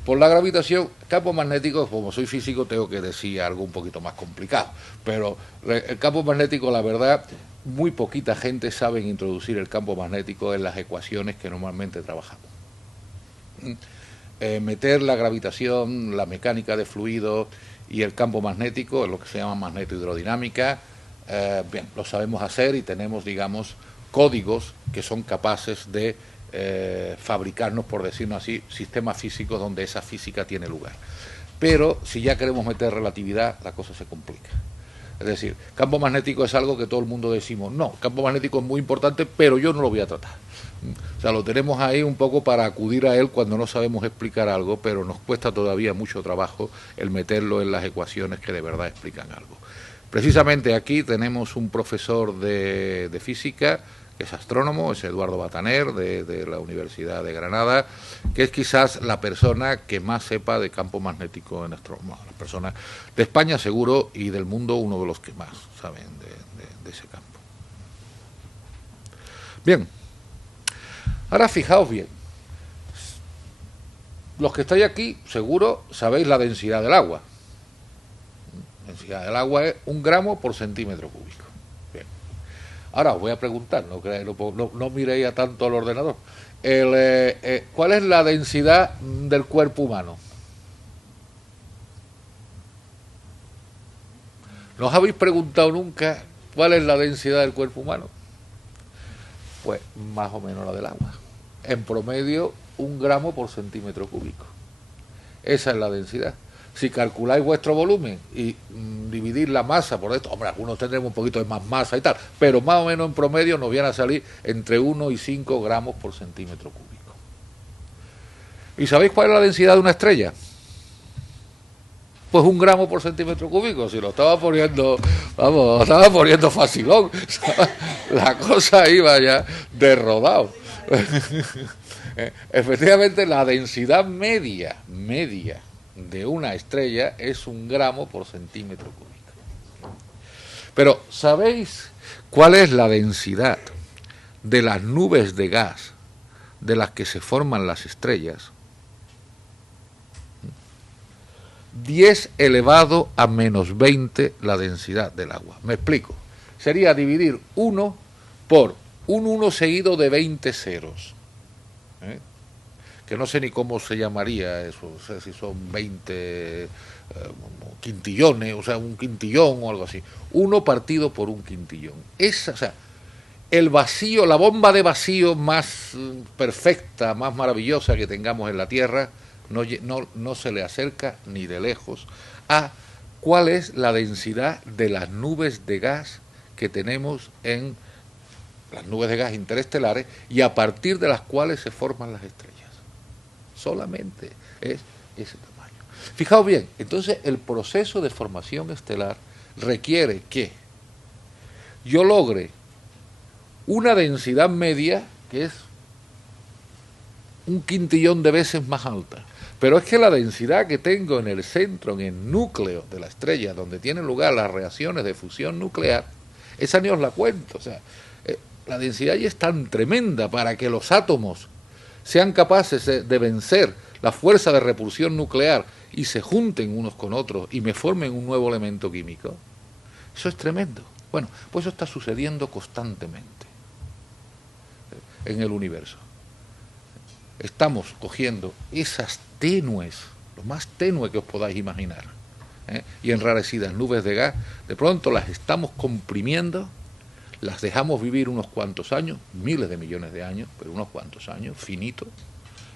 por la gravitación, campo magnético, como soy físico, tengo que decir algo un poquito más complicado, pero el campo magnético, la verdad, muy poquita gente sabe introducir el campo magnético en las ecuaciones que normalmente trabajamos. Meter la gravitación, la mecánica de fluidos y el campo magnético, lo que se llama magnetohidrodinámica, bien, lo sabemos hacer y tenemos, digamos, códigos que son capaces de fabricarnos, por decirlo así, sistemas físicos donde esa física tiene lugar. Pero si ya queremos meter relatividad, la cosa se complica. Es decir, campo magnético es algo que todo el mundo decimos, no, campo magnético es muy importante, pero yo no lo voy a tratar. O sea, lo tenemos ahí un poco para acudir a él cuando no sabemos explicar algo, pero nos cuesta todavía mucho trabajo el meterlo en las ecuaciones que de verdad explican algo. Precisamente aquí tenemos un profesor de física, que es astrónomo, es Eduardo Bataner, de la Universidad de Granada, que es quizás la persona que más sepa de campo magnético en astronomía. La persona de España seguro y del mundo uno de los que más saben de ese campo. Bien, ahora fijaos bien, los que estáis aquí seguro sabéis la densidad del agua. La densidad del agua es 1 gramo por centímetro cúbico. Bien. Ahora os voy a preguntar, no miréis a tanto al ordenador. ¿Cuál es la densidad del cuerpo humano? ¿No os habéis preguntado nunca cuál es la densidad del cuerpo humano? Pues más o menos la del agua. En promedio, 1 gramo por centímetro cúbico. Esa es la densidad. Si calculáis vuestro volumen y dividís la masa por esto, hombre, algunos tendremos un poquito de más masa y tal, pero más o menos en promedio nos viene a salir entre 1 y 5 gramos por centímetro cúbico. ¿Y sabéis cuál es la densidad de una estrella? Pues 1 gramo por centímetro cúbico. Si lo estaba poniendo, vamos, lo estaba poniendo facilón. La cosa iba ya de rodado. Efectivamente, la densidad media de una estrella es 1 gramo por centímetro cúbico. Pero, ¿sabéis cuál es la densidad de las nubes de gas de las que se forman las estrellas? 10 elevado a menos 20 la densidad del agua. Me explico. Sería dividir 1 por un 1 seguido de 20 ceros. Que no sé ni cómo se llamaría eso, o sea, si son 20 quintillones, o sea, un quintillón o algo así. 1 partido por un quintillón. O sea, el vacío, la bomba de vacío más perfecta, más maravillosa que tengamos en la Tierra, no se le acerca ni de lejos a cuál es la densidad de las nubes de gas que tenemos en las nubes de gas interestelares y a partir de las cuales se forman las estrellas. Solamente es ese tamaño. Fijaos bien, entonces el proceso de formación estelar requiere que yo logre una densidad media que es 1 quintillón de veces más alta. Pero es que la densidad que tengo en el centro, en el núcleo de la estrella, donde tienen lugar las reacciones de fusión nuclear, esa ni os la cuento. O sea, la densidad ya es tan tremenda para que los átomos sean capaces de vencer la fuerza de repulsión nuclear y se junten unos con otros y me formen un nuevo elemento químico. Eso es tremendo. Bueno, pues eso está sucediendo constantemente en el universo. Estamos cogiendo esas tenues, lo más tenue que os podáis imaginar, y enrarecidas nubes de gas, de pronto las estamos comprimiendo, las dejamos vivir unos cuantos años, miles de millones de años, pero unos cuantos años, finitos,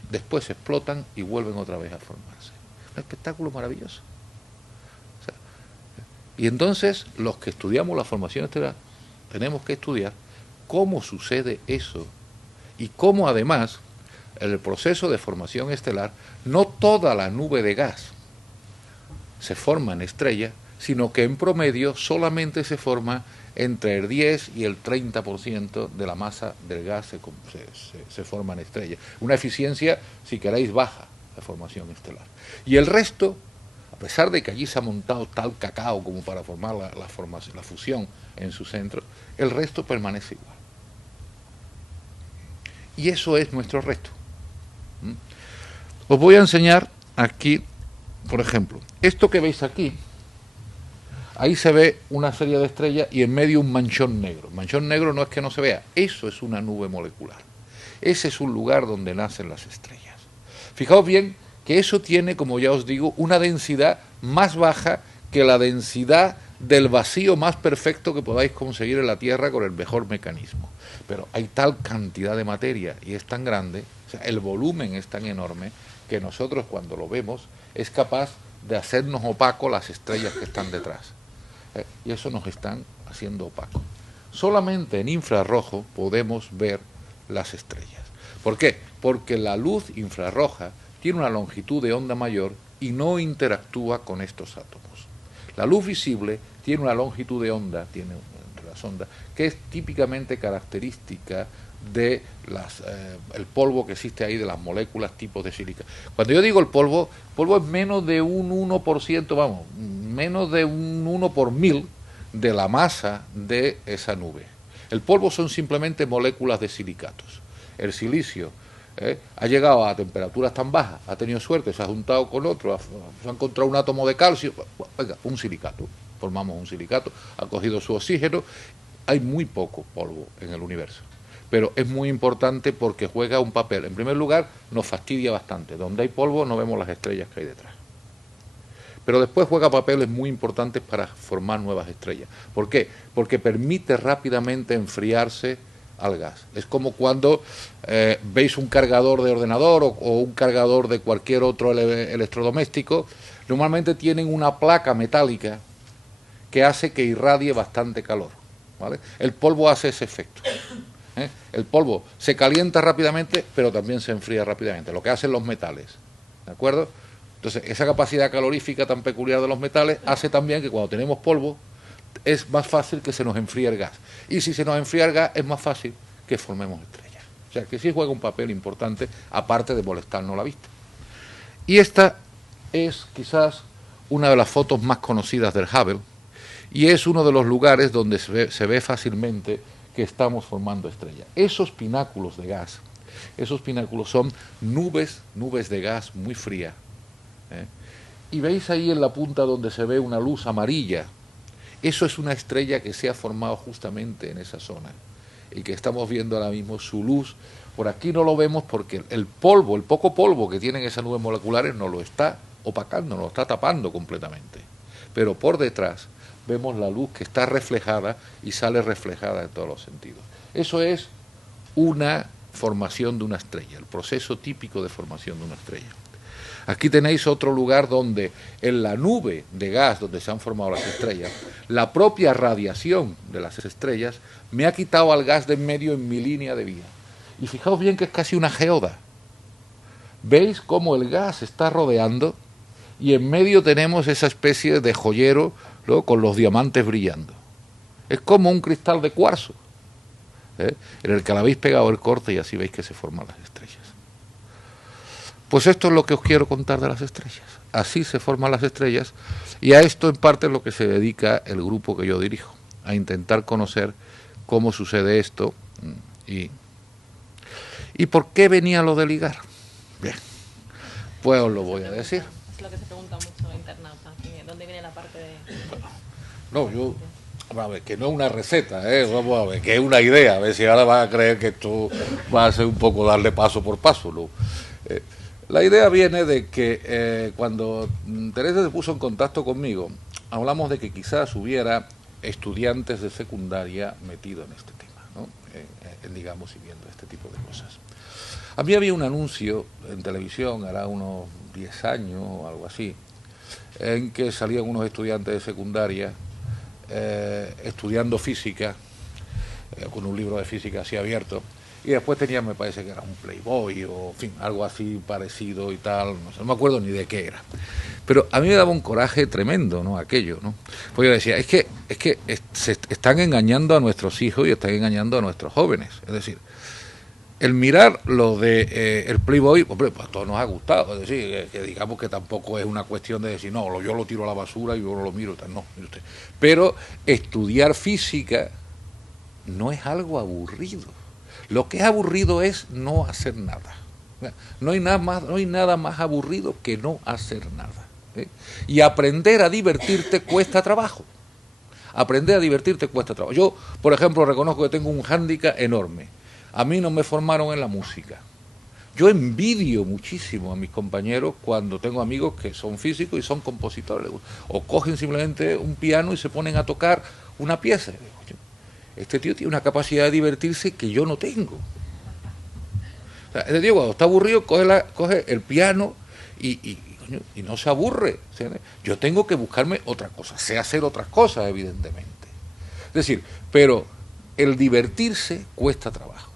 después explotan y vuelven otra vez a formarse. Un espectáculo maravilloso. O sea, y entonces, los que estudiamos la formación estelar, tenemos que estudiar cómo sucede eso y cómo además en el proceso de formación estelar, no toda la nube de gas se forma en estrella, sino que en promedio solamente se forma entre el 10 y el 30% de la masa del gas se forma en estrella. Una eficiencia, si queréis, baja de formación estelar. Y el resto, a pesar de que allí se ha montado tal cacao como para formar la fusión en su centro, el resto permanece igual. Y eso es nuestro reto. Os voy a enseñar aquí por ejemplo, esto que veis aquí, ahí se ve una serie de estrellas y en medio un manchón negro. Manchón negro no es que no se vea, eso es una nube molecular. Ese es un lugar donde nacen las estrellas. Fijaos bien que eso tiene, como ya os digo, una densidad más baja que la densidad del vacío más perfecto que podáis conseguir en la Tierra con el mejor mecanismo. Pero hay tal cantidad de materia y es tan grande, o sea, el volumen es tan enorme, que nosotros cuando lo vemos es capaz de hacernos opaco las estrellas que están detrás. Y eso nos están haciendo opaco. Solamente en infrarrojo podemos ver las estrellas. ¿Por qué? Porque la luz infrarroja tiene una longitud de onda mayor y no interactúa con estos átomos. La luz visible tiene una longitud de onda, tiene entre las ondas, que es típicamente característica de el polvo que existe ahí, de las moléculas tipos de sílica. Cuando yo digo el polvo es menos de un 1%, vamos, menos de un 1 por 1000 de la masa de esa nube. El polvo son simplemente moléculas de silicatos. El silicio ha llegado a temperaturas tan bajas, ha tenido suerte, se ha juntado con otro, se ha encontrado un átomo de calcio, venga, un silicato, formamos un silicato, ha cogido su oxígeno. Hay muy poco polvo en el universo, pero es muy importante porque juega un papel. En primer lugar, nos fastidia bastante. Donde hay polvo no vemos las estrellas que hay detrás. Pero después juega papeles muy importantes para formar nuevas estrellas. ¿Por qué? Porque permite rápidamente enfriarse al gas. Es como cuando veis un cargador de ordenador o un cargador de cualquier otro electrodoméstico. Normalmente tienen una placa metálica que hace que irradie bastante calor, ¿vale? El polvo hace ese efecto. El polvo se calienta rápidamente, pero también se enfría rápidamente, lo que hacen los metales, ¿de acuerdo? Entonces, esa capacidad calorífica tan peculiar de los metales hace también que cuando tenemos polvo es más fácil que se nos enfríe el gas. Y si se nos enfría el gas, es más fácil que formemos estrellas. O sea, que sí juega un papel importante, aparte de molestarnos la vista. Y esta es quizás una de las fotos más conocidas del Hubble, y es uno de los lugares donde se ve fácilmente que estamos formando estrellas. Esos pináculos de gas, esos pináculos son nubes de gas muy fría. Y veis ahí en la punta donde se ve una luz amarilla. Eso es una estrella que se ha formado justamente en esa zona y que estamos viendo ahora mismo su luz. Por aquí no lo vemos porque el polvo, el poco polvo que tienen esas nubes moleculares nos lo está opacando, nos lo está tapando completamente. Pero por detrás vemos la luz que está reflejada y sale reflejada en todos los sentidos. Eso es una formación de una estrella, el proceso típico de formación de una estrella. Aquí tenéis otro lugar donde en la nube de gas donde se han formado las estrellas, la propia radiación de las estrellas me ha quitado al gas de en medio en mi línea de vida. Y fijaos bien que es casi una geoda. ¿Veis cómo el gas está rodeando y en medio tenemos esa especie de joyero, ¿no?, con los diamantes brillando? Es como un cristal de cuarzo, en el que le habéis pegado el corte y así veis que se forman las estrellas. Pues esto es lo que os quiero contar de las estrellas. Así se forman las estrellas y a esto en parte es lo que se dedica el grupo que yo dirijo, a intentar conocer cómo sucede esto y por qué venía lo de ligar. Bien, pues os lo voy a decir. Es lo que se pregunta mucho en internauta, ¿dónde viene la parte de...? No, yo... A ver, que no es una receta, vamos a ver, que es una idea, a ver si ahora van a creer que esto va a ser un poco darle paso por paso, ¿no? La idea viene de que cuando Teresa se puso en contacto conmigo, hablamos de que quizás hubiera estudiantes de secundaria metidos en este tema, ¿no? Digamos, y viendo este tipo de cosas. A mí había un anuncio en televisión, hará unos 10 años o algo así, en que salían unos estudiantes de secundaria estudiando física, con un libro de física así abierto, y después tenían, me parece que era un Playboy o en fin, algo así parecido y tal, no sé, no me acuerdo ni de qué era. Pero a mí me daba un coraje tremendo, ¿no?, aquello, ¿no? Porque yo decía, es que se están engañando a nuestros hijos y están engañando a nuestros jóvenes. Es decir, el mirar lo de el Playboy, hombre, pues a todos nos ha gustado, es decir, que digamos que tampoco es una cuestión de decir, no, yo lo tiro a la basura y yo no lo miro, tal, no, mire usted. Pero estudiar física no es algo aburrido. Lo que es aburrido es no hacer nada. No hay nada más aburrido que no hacer nada. ¿eh? Y aprender a divertirte cuesta trabajo. Aprender a divertirte cuesta trabajo. Yo, por ejemplo, reconozco que tengo un hándicap enorme. A mí no me formaron en la música. Yo envidio muchísimo a mis compañeros cuando tengo amigos que son físicos y son compositores. O cogen simplemente un piano y se ponen a tocar una pieza. Este tío tiene una capacidad de divertirse que yo no tengo. O sea, este tío cuando está aburrido coge el piano y no se aburre. Yo tengo que buscarme otra cosa, sé hacer otras cosas, evidentemente. Es decir, pero el divertirse cuesta trabajo.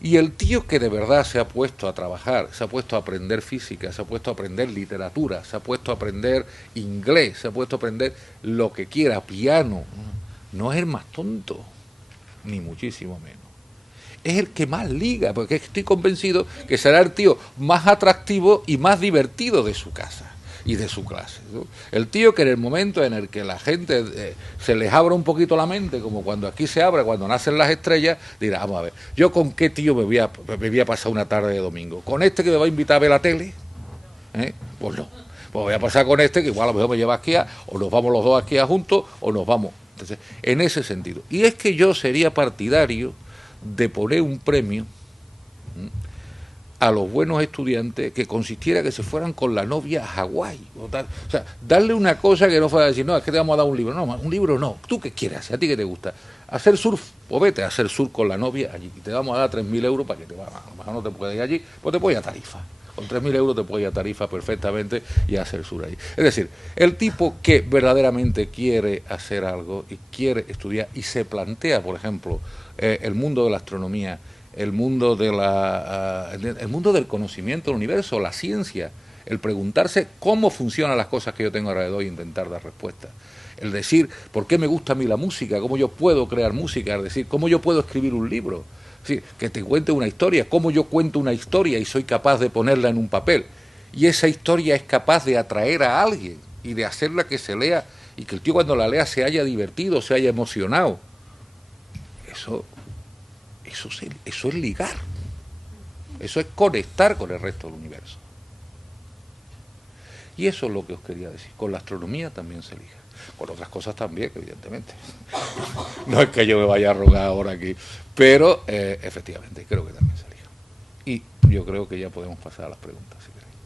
Y el tío que de verdad se ha puesto a trabajar, se ha puesto a aprender física, se ha puesto a aprender literatura, se ha puesto a aprender inglés, se ha puesto a aprender lo que quiera, piano, no es el más tonto, ni muchísimo menos. Es el que más liga, porque estoy convencido que será el tío más atractivo y más divertido de su casa y de su clase, ¿no? El tío que en el momento en el que la gente se les abra un poquito la mente, como cuando aquí se abre, cuando nacen las estrellas, dirá, vamos a ver, ¿yo con qué tío me voy a pasar una tarde de domingo? ¿Con este que me va a invitar a ver la tele? Pues no. Pues voy a pasar con este que igual a lo mejor me lleva a esquiar, o nos vamos los dos a esquiar juntos, o nos vamos. Entonces, en ese sentido. Y es que yo sería partidario de poner un premio a los buenos estudiantes que consistiera que se fueran con la novia a Hawái. O sea, darle una cosa que no fuera a decir, no, es que te vamos a dar un libro. No, un libro no. ¿Tú qué quieres hacer? ¿A ti qué te gusta? ¿Hacer surf? Pues vete a hacer surf con la novia allí. Y te vamos a dar 3.000 euros para que te vayas. A lo mejor no te puedes ir allí, pues te puedes ir a Tarifa. Con 3.000 euros te puedes ir a Tarifa perfectamente y hacer surf allí. Es decir, el tipo que verdaderamente quiere hacer algo y quiere estudiar y se plantea, por ejemplo, el mundo de la astronomía, el mundo el mundo del conocimiento del universo, la ciencia, el preguntarse cómo funcionan las cosas que yo tengo alrededor e intentar dar respuestas. El decir, ¿por qué me gusta a mí la música? ¿Cómo yo puedo crear música? Es decir, ¿cómo yo puedo escribir un libro? Es decir, que te cuente una historia, cómo yo cuento una historia y soy capaz de ponerla en un papel. Y esa historia es capaz de atraer a alguien y de hacerla que se lea y que el tío cuando la lea se haya divertido, se haya emocionado. Eso es ligar. Eso es conectar con el resto del universo. Y eso es lo que os quería decir. Con la astronomía también se liga. Con otras cosas también, evidentemente. No es que yo me vaya a rogar ahora aquí, pero efectivamente creo que también se liga. Y yo creo que ya podemos pasar a las preguntas, si queréis.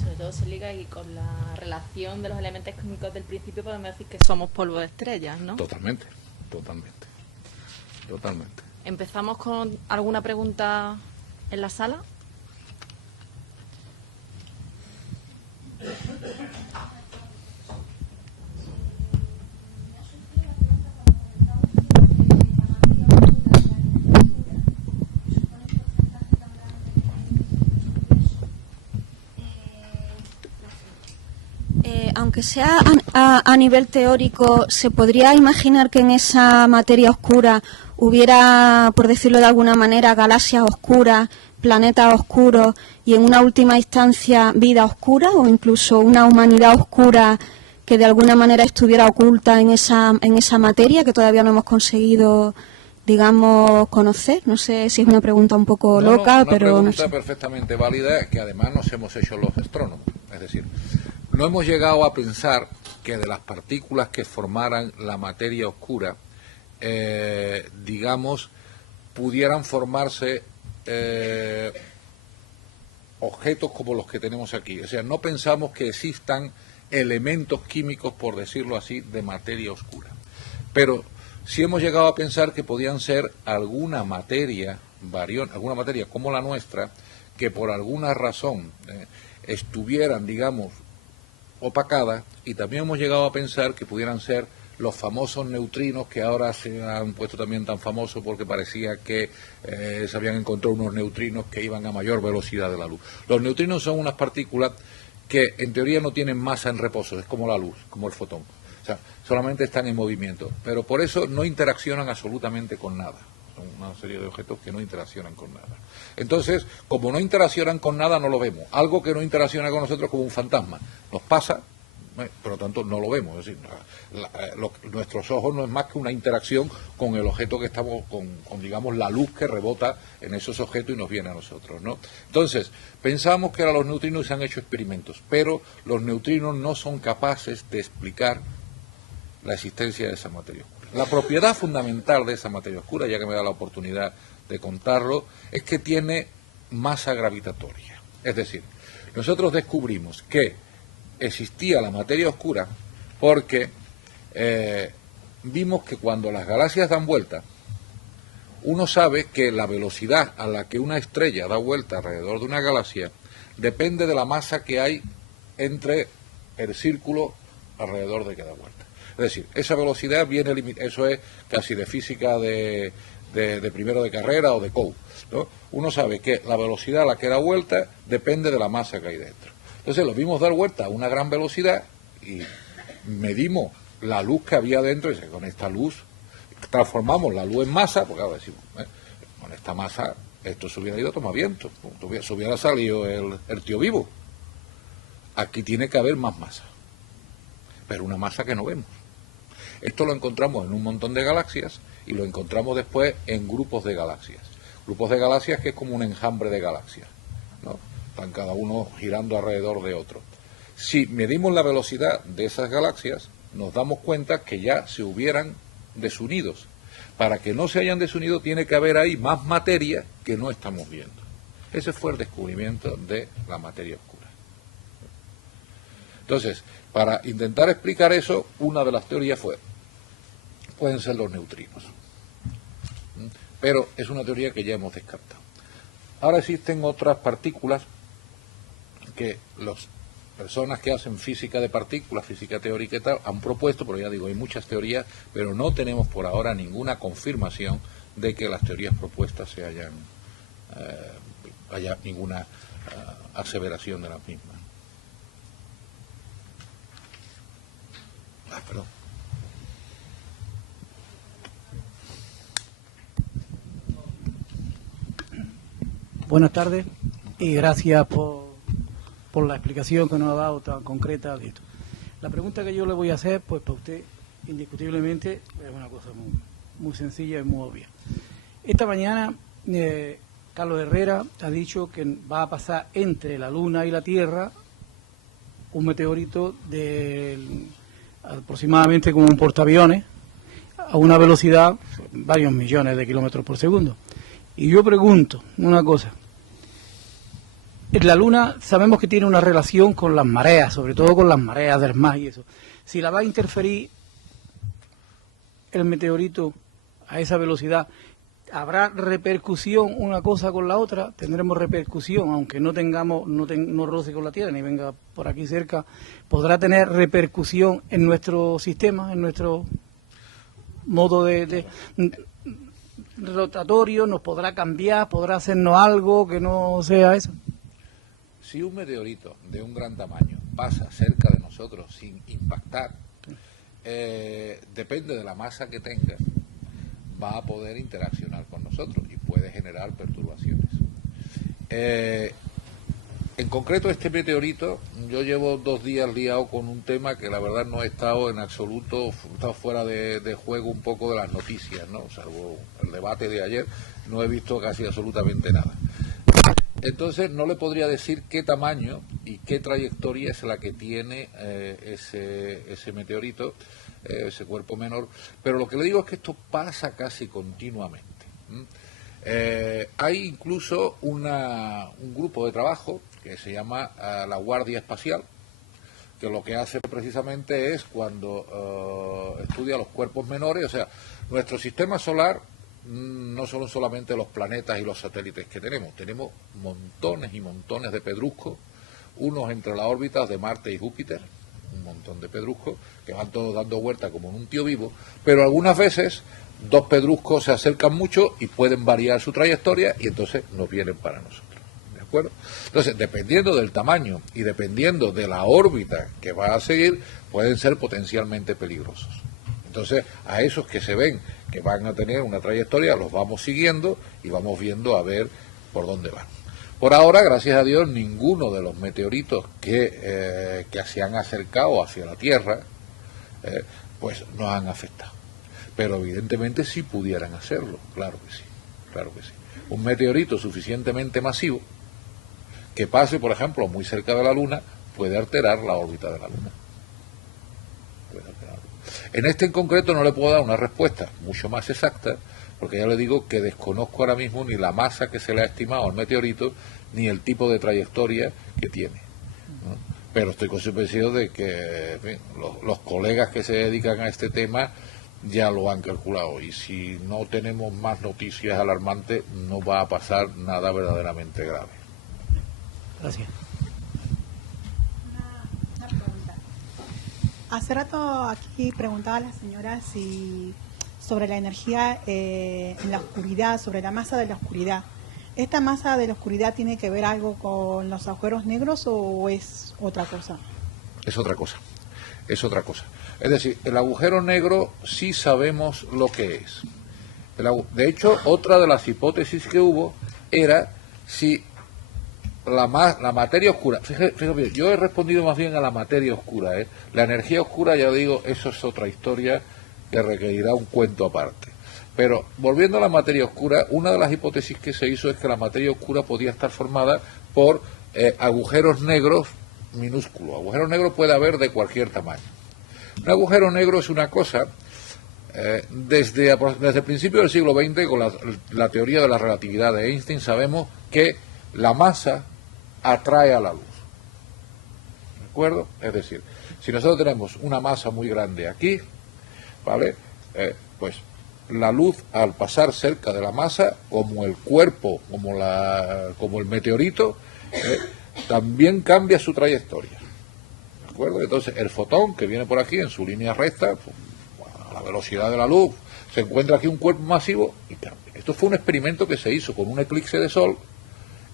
Sobre todo se liga y con la relación de los elementos químicos del principio podemos decir que somos polvo de estrellas, ¿no? Totalmente. ¿Empezamos con alguna pregunta en la sala? Aunque sea a nivel teórico, ¿se podría imaginar que en esa materia oscura hubiera, por decirlo de alguna manera, galaxias oscuras, planetas oscuros y en una última instancia vida oscura o incluso una humanidad oscura que de alguna manera estuviera oculta en esa materia que todavía no hemos conseguido, digamos, conocer? No sé si es una pregunta un poco loca, pero una no sé. pregunta perfectamente válida que además nos hemos hecho los astrónomos. Es decir, no hemos llegado a pensar que de las partículas que formaran la materia oscura, digamos, pudieran formarse objetos como los que tenemos aquí. O sea, no pensamos que existan elementos químicos, por decirlo así, de materia oscura. Pero sí hemos llegado a pensar que podían ser alguna materia como la nuestra, que por alguna razón estuvieran, digamos, opacadas, y también hemos llegado a pensar que pudieran ser los famosos neutrinos que ahora se han puesto también tan famosos porque parecía que se habían encontrado unos neutrinos que iban a mayor velocidad de la luz. Los neutrinos son unas partículas que en teoría no tienen masa en reposo, es como la luz, como el fotón. O sea, solamente están en movimiento, pero por eso no interaccionan absolutamente con nada. Son una serie de objetos que no interaccionan con nada. Entonces, como no interaccionan con nada, no lo vemos. Algo que no interacciona con nosotros como un fantasma. Nos pasa, Por lo tanto no lo vemos. Es decir, nuestros ojos no es más que una interacción con el objeto que estamos, con digamos la luz que rebota en esos objetos y nos viene a nosotros, ¿no? Entonces, pensamos que eran los neutrinos y se han hecho experimentos, pero los neutrinos no son capaces de explicar la existencia de esa materia oscura. La propiedad fundamental de esa materia oscura, ya que me da la oportunidad de contarlo, es que tiene masa gravitatoria. Es decir, nosotros descubrimos que existía la materia oscura porque vimos que cuando las galaxias dan vuelta, uno sabe que la velocidad a la que una estrella da vuelta alrededor de una galaxia depende de la masa que hay entre el círculo alrededor de que da vuelta. Es decir, esa velocidad viene eso es casi de física de primero de carrera o de COU, ¿no? Uno sabe que la velocidad a la que da vuelta depende de la masa que hay dentro. Entonces lo vimos dar vuelta a una gran velocidad y medimos la luz que había dentro y con esta luz transformamos la luz en masa, porque ahora decimos, con esta masa esto se hubiera ido a tomar viento, se hubiera salido el tío vivo. Aquí tiene que haber más masa, pero una masa que no vemos. Esto lo encontramos en un montón de galaxias y lo encontramos después en grupos de galaxias. Grupos de galaxias que es como un enjambre de galaxias, ¿no? Están cada uno girando alrededor de otro. Si medimos la velocidad de esas galaxias, nos damos cuenta que ya se hubieran desunido. Para que no se hayan desunido tiene que haber ahí más materia que no estamos viendo. Ese fue el descubrimiento de la materia oscura. Entonces, para intentar explicar eso, una de las teorías pueden ser los neutrinos. Pero es una teoría que ya hemos descartado. Ahora existen otras partículas que las personas que hacen física de partículas, física teórica y tal, han propuesto, pero ya digo, hay muchas teorías, pero no tenemos por ahora ninguna confirmación de que las teorías propuestas haya ninguna aseveración de las mismas. Perdón. Buenas tardes y gracias por la explicación que nos ha dado tan concreta de esto. La pregunta que yo le voy a hacer, pues para usted, indiscutiblemente, es una cosa muy sencilla y muy obvia. Esta mañana, Carlos Herrera ha dicho que va a pasar entre la Luna y la Tierra un meteorito de aproximadamente como un portaaviones a una velocidad varios millones de kilómetros por segundo. Y yo pregunto una cosa. La Luna sabemos que tiene una relación con las mareas, sobre todo con las mareas del mar y eso. Si la va a interferir el meteorito a esa velocidad, ¿habrá repercusión una cosa con la otra? ¿Tendremos repercusión, aunque no tengamos, no roce con la Tierra ni venga por aquí cerca? ¿Podrá tener repercusión en nuestro sistema, en nuestro modo de rotatorio? ¿Nos podrá cambiar? ¿Podrá hacernos algo que no sea eso? Si un meteorito de un gran tamaño pasa cerca de nosotros sin impactar, depende de la masa que tenga, va a poder interaccionar con nosotros y puede generar perturbaciones. En concreto, este meteorito, yo llevo 2 días liado con un tema que la verdad no he estado en absoluto, he estado fuera de juego un poco de las noticias, ¿no? Salvo el debate de ayer, no he visto casi absolutamente nada. Entonces no le podría decir qué tamaño y qué trayectoria es la que tiene ese meteorito, ese cuerpo menor, pero lo que le digo es que esto pasa casi continuamente. Hay incluso un grupo de trabajo que se llama la Guardia Espacial, que lo que hace precisamente es cuando estudia los cuerpos menores, o sea, nuestro sistema solar no son solamente los planetas y los satélites que tenemos montones y montones de pedruscos, unos entre las órbitas de Marte y Júpiter, un montón de pedruscos que van todos dando vuelta como en un tío vivo, pero algunas veces 2 pedruscos se acercan mucho y pueden variar su trayectoria y entonces nos vienen para nosotros, ¿de acuerdo? Entonces, dependiendo del tamaño y dependiendo de la órbita que va a seguir, pueden ser potencialmente peligrosos. Entonces, a esos que se ven que van a tener una trayectoria, los vamos siguiendo y vamos viendo a ver por dónde van. Por ahora, gracias a Dios, ninguno de los meteoritos que se han acercado hacia la Tierra, pues nos han afectado. Pero evidentemente sí pudieran hacerlo, claro que sí, claro que sí. Un meteorito suficientemente masivo que pase, por ejemplo, muy cerca de la Luna, puede alterar la órbita de la Luna. En este en concreto no le puedo dar una respuesta mucho más exacta, porque ya le digo que desconozco ahora mismo ni la masa que se le ha estimado al meteorito, ni el tipo de trayectoria que tiene, ¿no? Pero estoy convencido de que, en fin, los colegas que se dedican a este tema ya lo han calculado, y si no tenemos más noticias alarmantes no va a pasar nada verdaderamente grave. Gracias. Una pregunta. Hace rato aquí preguntaba a la señora sobre la energía en la oscuridad, sobre la masa de la oscuridad. ¿Esta masa de la oscuridad tiene que ver algo con los agujeros negros o es otra cosa? Es otra cosa, es otra cosa. Es decir, el agujero negro sí sabemos lo que es. De hecho, otra de las hipótesis que hubo era si la materia oscura, fíjate bien, yo he respondido más bien a la materia oscura, La energía oscura, ya digo, eso es otra historia que requerirá un cuento aparte. Pero volviendo a la materia oscura, una de las hipótesis que se hizo es que la materia oscura podía estar formada por agujeros negros minúsculos. Agujeros negros puede haber de cualquier tamaño. Un agujero negro es una cosa, desde el principio del siglo XX, con la teoría de la relatividad de Einstein, sabemos que la masa atrae a la luz. ¿De acuerdo? Es decir, si nosotros tenemos una masa muy grande aquí, ¿vale? Pues la luz, al pasar cerca de la masa, como el cuerpo, como el meteorito, también cambia su trayectoria. ¿De acuerdo? Entonces, el fotón que viene por aquí en su línea recta, pues, a la velocidad de la luz, se encuentra aquí un cuerpo masivo y cambia. Esto fue un experimento que se hizo con un eclipse de sol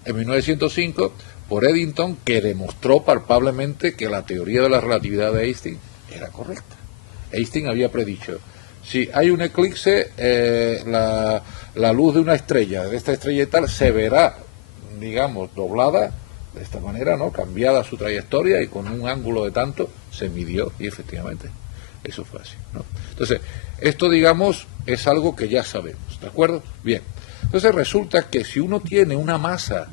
en 1905 por Eddington, que demostró palpablemente que la teoría de la relatividad de Einstein era correcta. Einstein había predicho: si hay un eclipse, la luz de una estrella, de esta estrella y tal, se verá, digamos, doblada de esta manera, ¿no? Cambiada su trayectoria, y con un ángulo de tanto se midió, y efectivamente eso fue así, ¿no? Entonces, esto, digamos, es algo que ya sabemos, ¿de acuerdo? Bien. Entonces resulta que si uno tiene una masa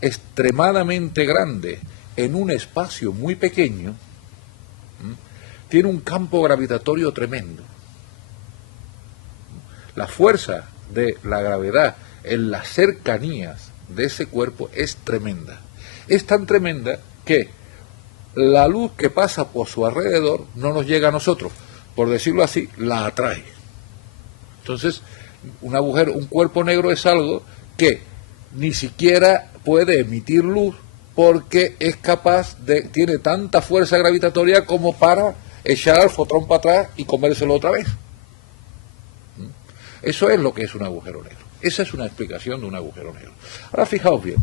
extremadamente grande en un espacio muy pequeño, tiene un campo gravitatorio tremendo. La fuerza de la gravedad en las cercanías de ese cuerpo es tremenda. Es tan tremenda que la luz que pasa por su alrededor no nos llega a nosotros, por decirlo así, la atrae. Entonces, un cuerpo negro es algo que ni siquiera puede emitir luz, porque es capaz tiene tanta fuerza gravitatoria como para echar al fotón para atrás y comérselo otra vez. Eso es lo que es un agujero negro. Esa es una explicación de un agujero negro. Ahora fijaos bien,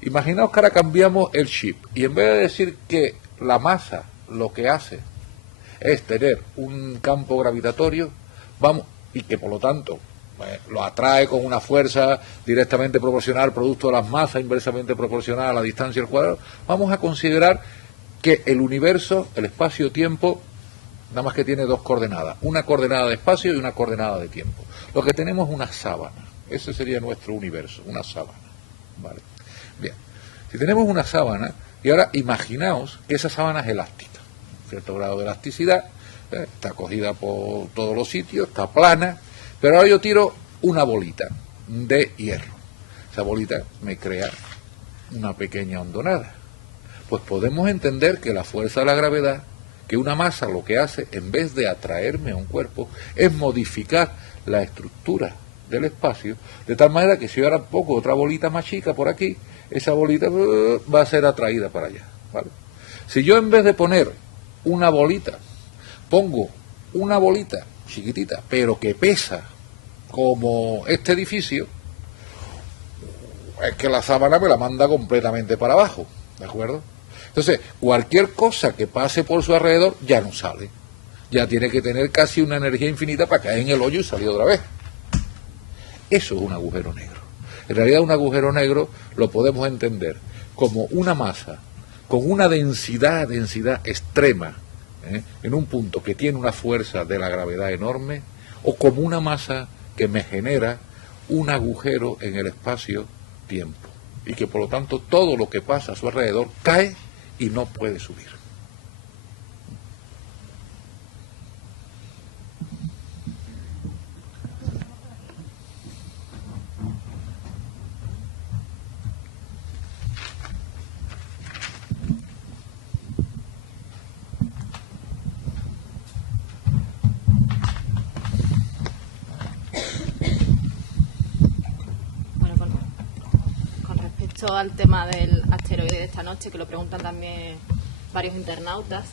imaginaos que ahora cambiamos el chip, y en vez de decir que la masa lo que hace es tener un campo gravitatorio, y que por lo tanto lo atrae con una fuerza directamente proporcional al producto de las masas, inversamente proporcional a la distancia al cuadrado, vamos a considerar que el universo, el espacio-tiempo, nada más que tiene dos coordenadas, una coordenada de espacio y una coordenada de tiempo. Lo que tenemos es una sábana, ese sería nuestro universo, una sábana, ¿vale? Bien, si tenemos una sábana, y ahora imaginaos que esa sábana es elástica, cierto grado de elasticidad, está cogida por todos los sitios, está plana, pero ahora yo tiro una bolita de hierro. Esa bolita me crea una pequeña hondonada. Pues podemos entender que la fuerza de la gravedad, que una masa lo que hace, en vez de atraerme a un cuerpo, es modificar la estructura del espacio, de tal manera que si yo ahora pongo otra bolita más chica por aquí, esa bolita va a ser atraída para allá, ¿vale? Si yo, en vez de poner una bolita, pongo una bolita chiquitita, pero que pesa como este edificio, es que la sábana me la manda completamente para abajo, ¿de acuerdo? Entonces, cualquier cosa que pase por su alrededor ya no sale. Ya tiene que tener casi una energía infinita para caer en el hoyo y salir otra vez. Eso es un agujero negro. En realidad un agujero negro lo podemos entender como una masa con una densidad extrema, en un punto que tiene una fuerza de la gravedad enorme, o como una masa que me genera un agujero en el espacio-tiempo, y que por lo tanto todo lo que pasa a su alrededor cae y no puede subir. Al tema del asteroide de esta noche, que lo preguntan también varios internautas,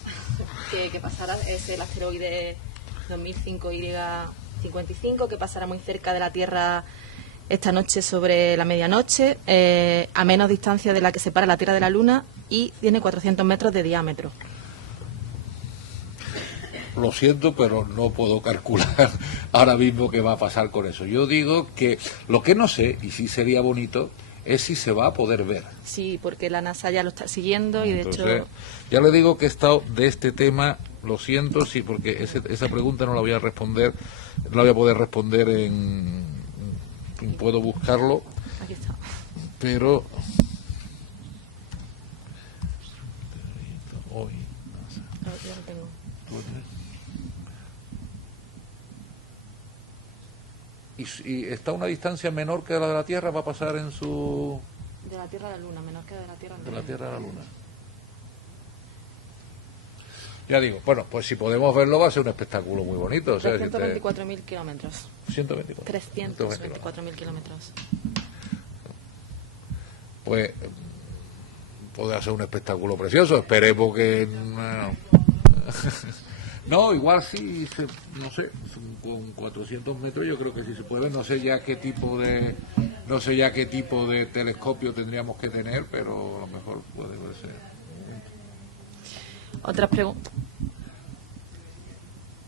que pasará, es el asteroide 2005 Y55, que pasará muy cerca de la Tierra esta noche sobre la medianoche, a menos distancia de la que separa la Tierra de la Luna, y tiene 400 metros de diámetro. Lo siento, pero no puedo calcular ahora mismo qué va a pasar con eso. Yo digo que lo que no sé, y sí sería bonito, es si se va a poder ver. Sí, porque la NASA ya lo está siguiendo y de hecho... Ya le digo que he estado de este tema, lo siento, sí, porque esa pregunta no la voy a responder, no la voy a poder responder puedo buscarlo. Aquí está. Pero... Hoy... Ya lo tengo. Y está a una distancia menor que la de la Tierra, va a pasar en su... De la Tierra a la Luna, menor que de la Tierra a la Luna. De la Tierra a la Luna. Ya digo, bueno, pues si podemos verlo va a ser un espectáculo muy bonito. 324.000 kilómetros. 124. 324.000 kilómetros. Pues puede ser un espectáculo precioso. Esperemos que... No, igual sí, no sé, con 400 metros yo creo que sí se puede. No sé ya qué tipo de telescopio tendríamos que tener, pero a lo mejor puede ser.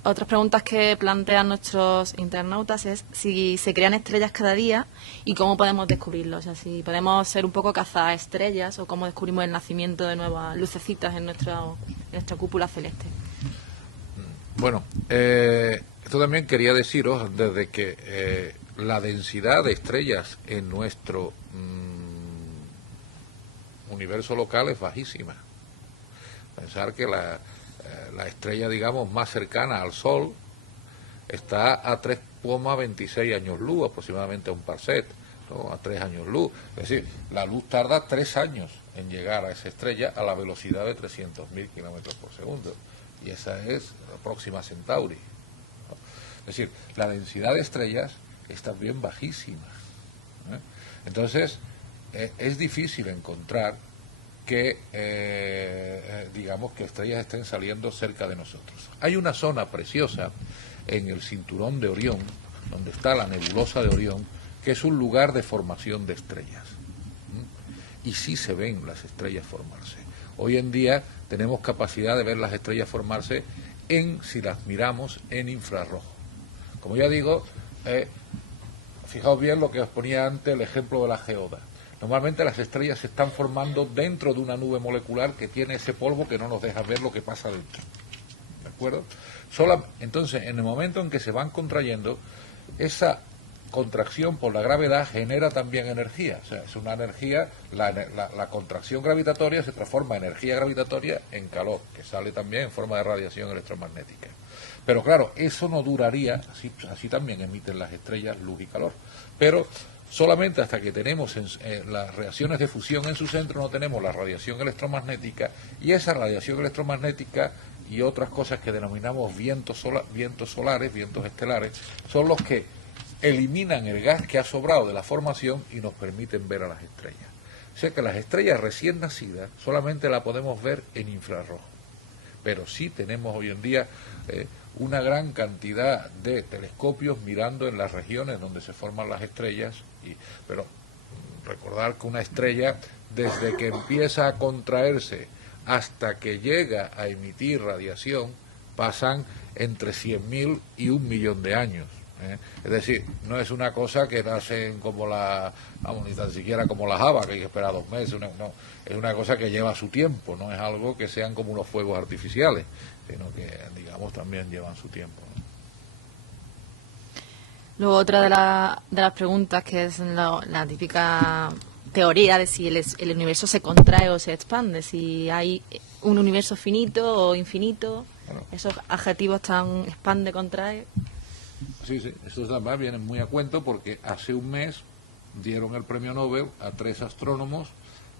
Otras preguntas que plantean nuestros internautas es si se crean estrellas cada día y cómo podemos descubrirlos. O sea, si podemos ser un poco cazaestrellas o cómo descubrimos el nacimiento de nuevas lucecitas en nuestra cúpula celeste. Bueno, esto también quería deciros desde que la densidad de estrellas en nuestro universo local es bajísima. Pensar que la estrella, digamos, más cercana al Sol está a 3,26 años luz, aproximadamente a un parsec, ¿no? A 3 años luz. Es decir, la luz tarda 3 años en llegar a esa estrella a la velocidad de 300.000 kilómetros por segundo. Y esa es la Próxima Centauri, ¿no? Es decir, la densidad de estrellas es también bajísima, ¿eh? Entonces, es difícil encontrar que, digamos, que estrellas estén saliendo cerca de nosotros. Hay una zona preciosa en el cinturón de Orión, donde está la nebulosa de Orión, que es un lugar de formación de estrellas. Y sí se ven las estrellas formarse. Hoy en día tenemos capacidad de ver las estrellas formarse si las miramos en infrarrojo. Como ya digo, fijaos bien lo que os ponía antes, el ejemplo de la geoda. Normalmente las estrellas se están formando dentro de una nube molecular que tiene ese polvo que no nos deja ver lo que pasa dentro. ¿De acuerdo? Entonces, en el momento en que se van contrayendo, esa contracción por la gravedad genera también energía. O sea, es una energía, la contracción gravitatoria se transforma en energía gravitatoria en calor, que sale también en forma de radiación electromagnética. Pero claro, eso no duraría, así también emiten las estrellas luz y calor. Pero solamente hasta que tenemos las reacciones de fusión en su centro no tenemos la radiación electromagnética, y esa radiación electromagnética y otras cosas que denominamos vientos solares, vientos estelares, son los que eliminan el gas que ha sobrado de la formación y nos permiten ver a las estrellas. O sea que las estrellas recién nacidas solamente las podemos ver en infrarrojo, pero sí tenemos hoy en día una gran cantidad de telescopios mirando en las regiones donde se forman las estrellas, pero recordar que una estrella, desde que empieza a contraerse hasta que llega a emitir radiación, pasan entre 100.000 y 1 millón de años. Es decir, no es una cosa que nacen como vamos, ni tan siquiera como las habas, que hay que esperar 2 meses, no, es una cosa que lleva su tiempo, no es algo que sean como unos fuegos artificiales, sino que, digamos, también llevan su tiempo, ¿no? Luego otra de las preguntas, que es la típica teoría de si el universo se contrae o se expande, si hay un universo finito o infinito, bueno, esos adjetivos tan expande, contrae. Sí, estos además vienen muy a cuento porque hace un mes dieron el premio Nobel a 3 astrónomos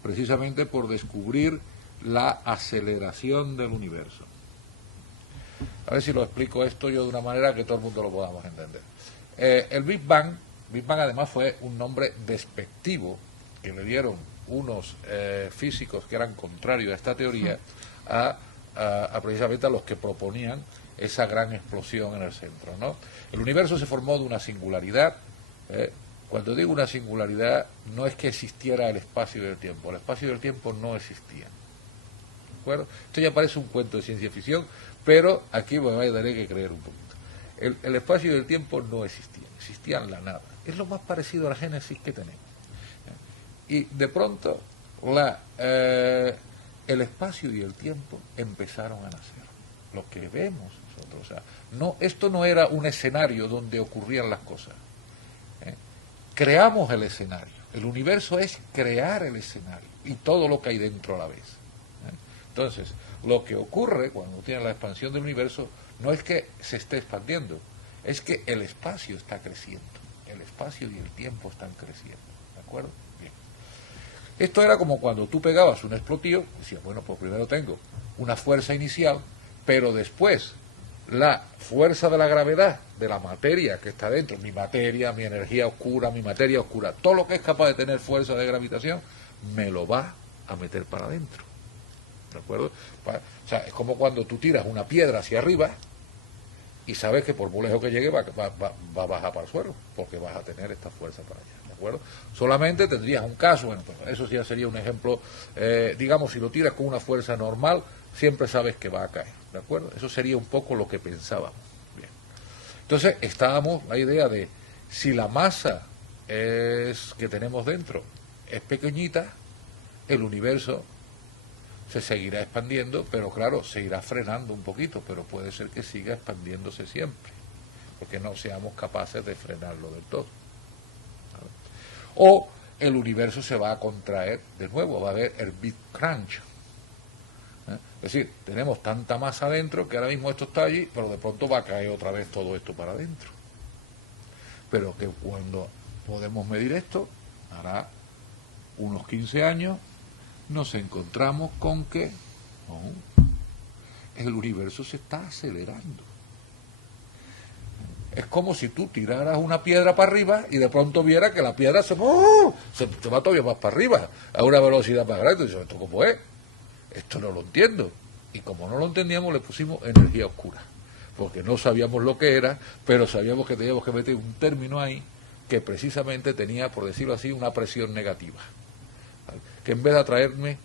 precisamente por descubrir la aceleración del universo. A ver si lo explico esto yo de una manera que todo el mundo lo podamos entender. El Big Bang además fue un nombre despectivo que le dieron unos físicos que eran contrarios a esta teoría a precisamente a los que proponían esa gran explosión en el centro, ¿no? El universo se formó de una singularidad. Cuando digo una singularidad, no es que existiera el espacio y el tiempo. El espacio y el tiempo no existían. ¿De acuerdo? Esto ya parece un cuento de ciencia ficción, pero aquí me voy a tener que creer un poquito. El espacio y el tiempo no existían la nada. Es lo más parecido a la génesis que tenemos. Y de pronto el espacio y el tiempo empezaron a nacer. Lo que vemos nosotros, o sea, esto no era un escenario donde ocurrían las cosas. Creamos el escenario. El universo es crear el escenario y todo lo que hay dentro a la vez. Entonces, lo que ocurre cuando tiene la expansión del universo no es que se esté expandiendo, es que el espacio está creciendo. El espacio y el tiempo están creciendo. ¿De acuerdo? Bien. Esto era como cuando tú pegabas un explotillo, decías, bueno, pues primero tengo una fuerza inicial, pero después la fuerza de la gravedad, de la materia que está dentro, mi materia, mi energía oscura, mi materia oscura, todo lo que es capaz de tener fuerza de gravitación, me lo va a meter para adentro. ¿De acuerdo? O sea, es como cuando tú tiras una piedra hacia arriba y sabes que por muy lejos que llegue va a bajar para el suelo, porque vas a tener esta fuerza para allá. ¿De acuerdo? Solamente tendrías un caso, bueno, pues eso ya sería un ejemplo, digamos, si lo tiras con una fuerza normal, siempre sabes que va a caer. ¿De acuerdo? Eso sería un poco lo que pensábamos. Bien. Entonces, estábamos la idea de si la masa que tenemos dentro es pequeñita, el universo se seguirá expandiendo, pero claro, se irá frenando un poquito, pero puede ser que siga expandiéndose siempre, porque no seamos capaces de frenarlo del todo. ¿Vale? O el universo se va a contraer de nuevo, va a haber el Big Crunch. Es decir, tenemos tanta masa adentro que ahora mismo esto está allí, pero de pronto va a caer otra vez todo esto para adentro. Pero que cuando podemos medir esto, hará unos 15 años, nos encontramos con que el universo se está acelerando. Es como si tú tiraras una piedra para arriba y de pronto vieras que la piedra se va todavía más para arriba, a una velocidad más grande. Y dices, ¿esto cómo es? Esto no lo entiendo. Y como no lo entendíamos, le pusimos energía oscura, porque no sabíamos lo que era, pero sabíamos que teníamos que meter un término ahí que precisamente tenía, por decirlo así, una presión negativa, ¿vale? Que en vez de atraerme,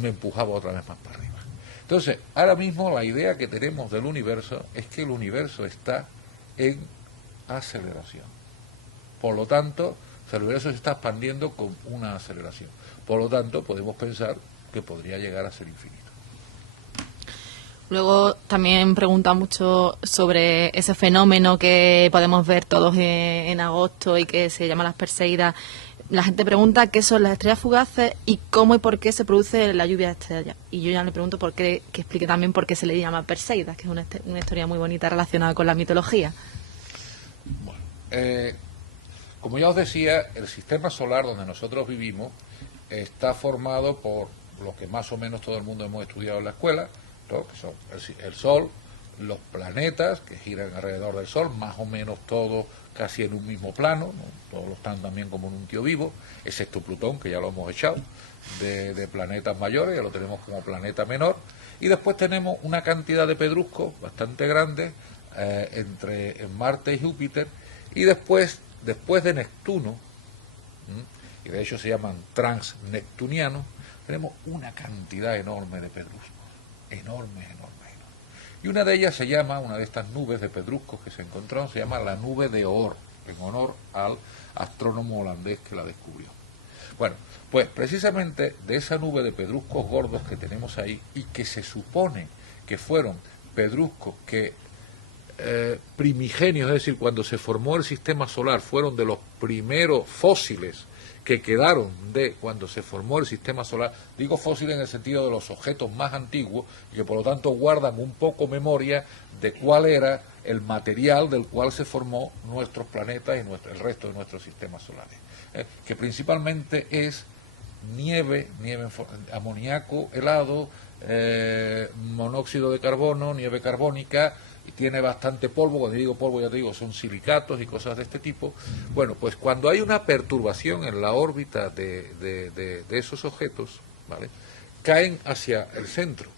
me empujaba otra vez más para arriba. Entonces, ahora mismo la idea que tenemos del universo es que el universo está en aceleración. Por lo tanto, el universo se está expandiendo con una aceleración. Por lo tanto, podemos pensar que podría llegar a ser infinito. Luego también pregunta mucho sobre ese fenómeno que podemos ver todos en agosto y que se llama las Perseidas. La gente pregunta qué son las estrellas fugaces y cómo y por qué se produce la lluvia de estrellas. Y yo ya le pregunto por qué, que explique también por qué se le llama Perseidas, que es una historia muy bonita relacionada con la mitología. Bueno, como ya os decía, el sistema solar donde nosotros vivimos está formado por lo que más o menos todo el mundo hemos estudiado en la escuela, ¿no? Que son el Sol, los planetas que giran alrededor del Sol, más o menos todos casi en un mismo plano, ¿no? Todos están también como en un tío vivo, excepto Plutón, que ya lo hemos echado de planetas mayores, ya lo tenemos como planeta menor, y después tenemos una cantidad de pedruscos bastante grandes entre Marte y Júpiter, y después de Neptuno, y de hecho se llaman transneptunianos, tenemos una cantidad enorme de pedruscos, enorme. Y una de ellas se llama, una de estas nubes de pedruscos que se encontraron, se llama la nube de Oort, en honor al astrónomo holandés que la descubrió. Bueno, pues precisamente de esa nube de pedruscos gordos que tenemos ahí, y que se supone que fueron pedruscos que primigenios, es decir, cuando se formó el sistema solar, fueron de los primeros fósiles que quedaron de cuando se formó el sistema solar. Digo fósiles en el sentido de los objetos más antiguos, y que por lo tanto guardan un poco memoria de cuál era el material del cual se formó nuestros planetas y el resto de nuestros sistemas solares, que principalmente es nieve amoníaco helado, monóxido de carbono, nieve carbónica, y tiene bastante polvo. Cuando digo polvo, ya te digo, son silicatos y cosas de este tipo. Bueno, pues cuando hay una perturbación en la órbita de esos objetos, ¿vale?, caen hacia el centro.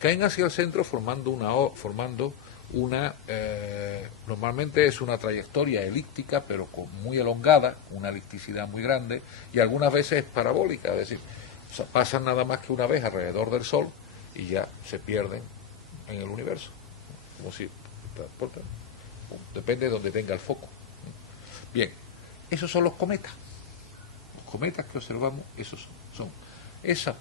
Caen hacia el centro formando una normalmente es una trayectoria elíptica, pero muy elongada, una elipticidad muy grande, y algunas veces es parabólica, es decir, pasan nada más que una vez alrededor del Sol y ya se pierden en el universo. Como si, depende de donde tenga el foco. Bien, esos son los cometas. Los cometas que observamos, esos son esas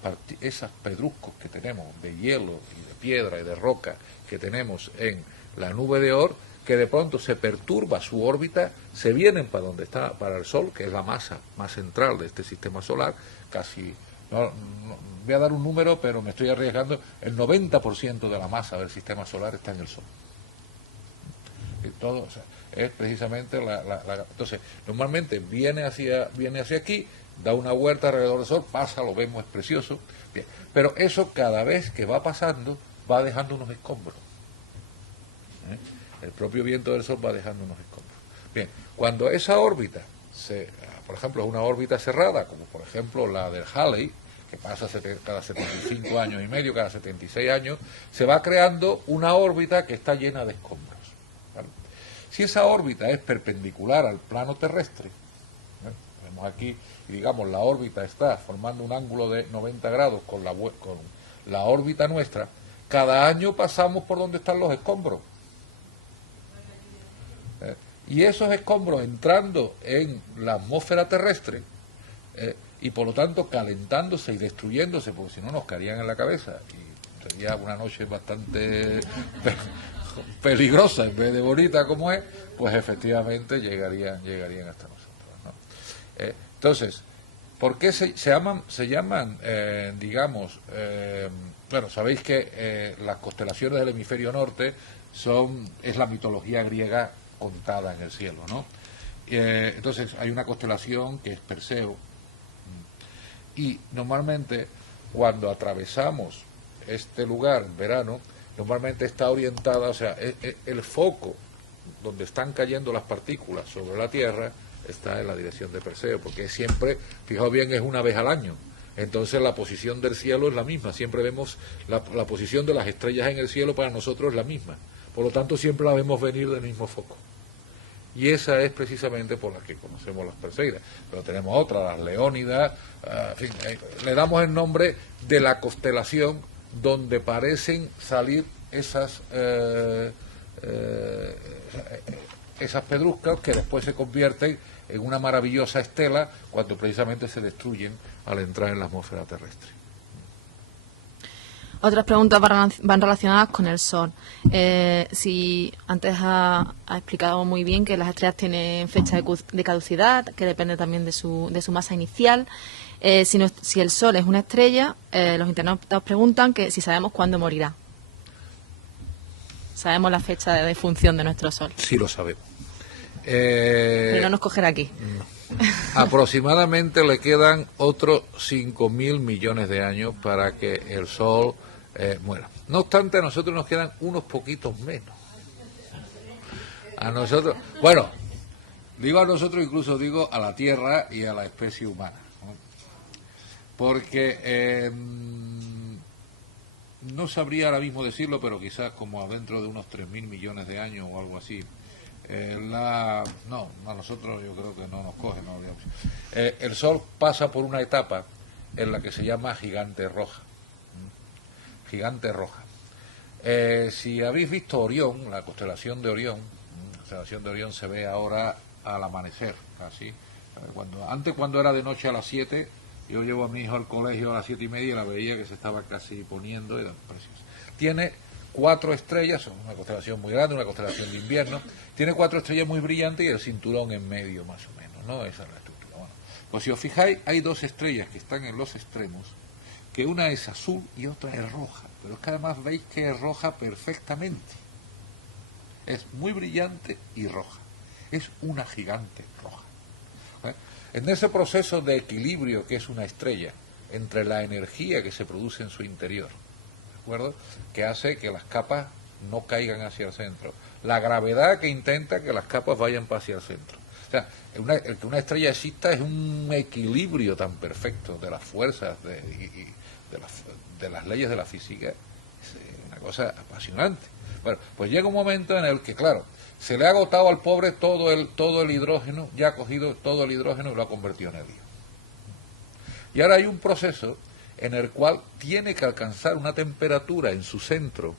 pedruscos que tenemos de hielo y de piedra y de roca que tenemos en la nube de Oort, que de pronto se perturba su órbita, se vienen para donde está, para el Sol, que es la masa más central de este sistema solar, casi, no, voy a dar un número, pero me estoy arriesgando, el 90% de la masa del sistema solar está en el Sol. Y todo, o sea, es precisamente entonces, normalmente viene hacia aquí, da una vuelta alrededor del Sol, pasa, lo vemos, es precioso, bien, pero eso cada vez que va pasando va dejando unos escombros. El propio viento del Sol va dejando unos escombros. Bien, cuando esa órbita, por ejemplo, es una órbita cerrada, como por ejemplo la del Halley, que pasa cada 75 años y medio, cada 76 años, se va creando una órbita que está llena de escombros, ¿vale? Si esa órbita es perpendicular al plano terrestre, vemos aquí, y digamos la órbita está formando un ángulo de 90 grados con la órbita nuestra, cada año pasamos por donde están los escombros. Y esos escombros entrando en la atmósfera terrestre, y por lo tanto calentándose y destruyéndose, porque si no nos caerían en la cabeza, y sería una noche bastante peligrosa en vez de bonita como es, pues efectivamente llegarían hasta nosotros, ¿no? Entonces, ¿por qué se llaman digamos, bueno, sabéis que las constelaciones del hemisferio norte es la mitología griega contada en el cielo, ¿no? Entonces hay una constelación que es Perseo, y normalmente cuando atravesamos este lugar en verano, normalmente está orientada, o sea, el foco donde están cayendo las partículas sobre la Tierra está en la dirección de Perseo, porque siempre, fijaos bien, es una vez al año. Entonces la posición del cielo es la misma, siempre vemos la posición de las estrellas en el cielo, para nosotros es la misma, por lo tanto siempre la vemos venir del mismo foco. Y esa es precisamente por la que conocemos las Perseidas. Pero tenemos otras, las Leónidas, en fin, le damos el nombre de la constelación donde parecen salir esas pedruscas que después se convierten en una maravillosa estela cuando precisamente se destruyen al entrar en la atmósfera terrestre. Otras preguntas van relacionadas con el Sol. Si antes ha explicado muy bien que las estrellas tienen fecha de caducidad, que depende también de su masa inicial. Si el Sol es una estrella, los internautas preguntan que si sabemos cuándo morirá. ¿Sabemos la fecha de defunción de nuestro Sol? Sí, lo sabemos. Pero no nos cogerá aquí. Aproximadamente le quedan otros 5.000 millones de años para que el Sol muera. No obstante, a nosotros nos quedan unos poquitos menos. A nosotros, bueno, digo a nosotros, incluso digo a la Tierra y a la especie humana, ¿no? Porque no sabría ahora mismo decirlo, pero quizás como dentro de unos 3.000 millones de años o algo así. No, a nosotros yo creo que no nos coge, no, el Sol pasa por una etapa en la que se llama gigante roja. Gigante roja. Si habéis visto Orión, la constelación de Orión, la constelación de Orión se ve ahora al amanecer, así. Cuando era de noche a las 7, yo llevo a mi hijo al colegio a las 7:30 y la veía que se estaba casi poniendo, y era precioso. Tiene 4 estrellas, una constelación muy grande, una constelación de invierno, tiene 4 estrellas muy brillantes y el cinturón en medio más o menos, ¿no? Esa es la estructura. Bueno, pues si os fijáis, hay 2 estrellas que están en los extremos, que una es azul y otra es roja, pero es que además veis que es roja perfectamente. Es muy brillante y roja. Es una gigante roja. En ese proceso de equilibrio que es una estrella, entre la energía que se produce en su interior, ¿de acuerdo?, que hace que las capas no caigan hacia el centro, la gravedad que intenta que las capas vayan hacia el centro. O sea, el que una estrella exista es un equilibrio tan perfecto de las fuerzas de las leyes de la física, es una cosa apasionante. Bueno, pues llega un momento en el que, claro, se le ha agotado al pobre todo el hidrógeno, ya ha cogido todo el hidrógeno y lo ha convertido en helio. Y ahora hay un proceso en el cual tiene que alcanzar una temperatura en su centro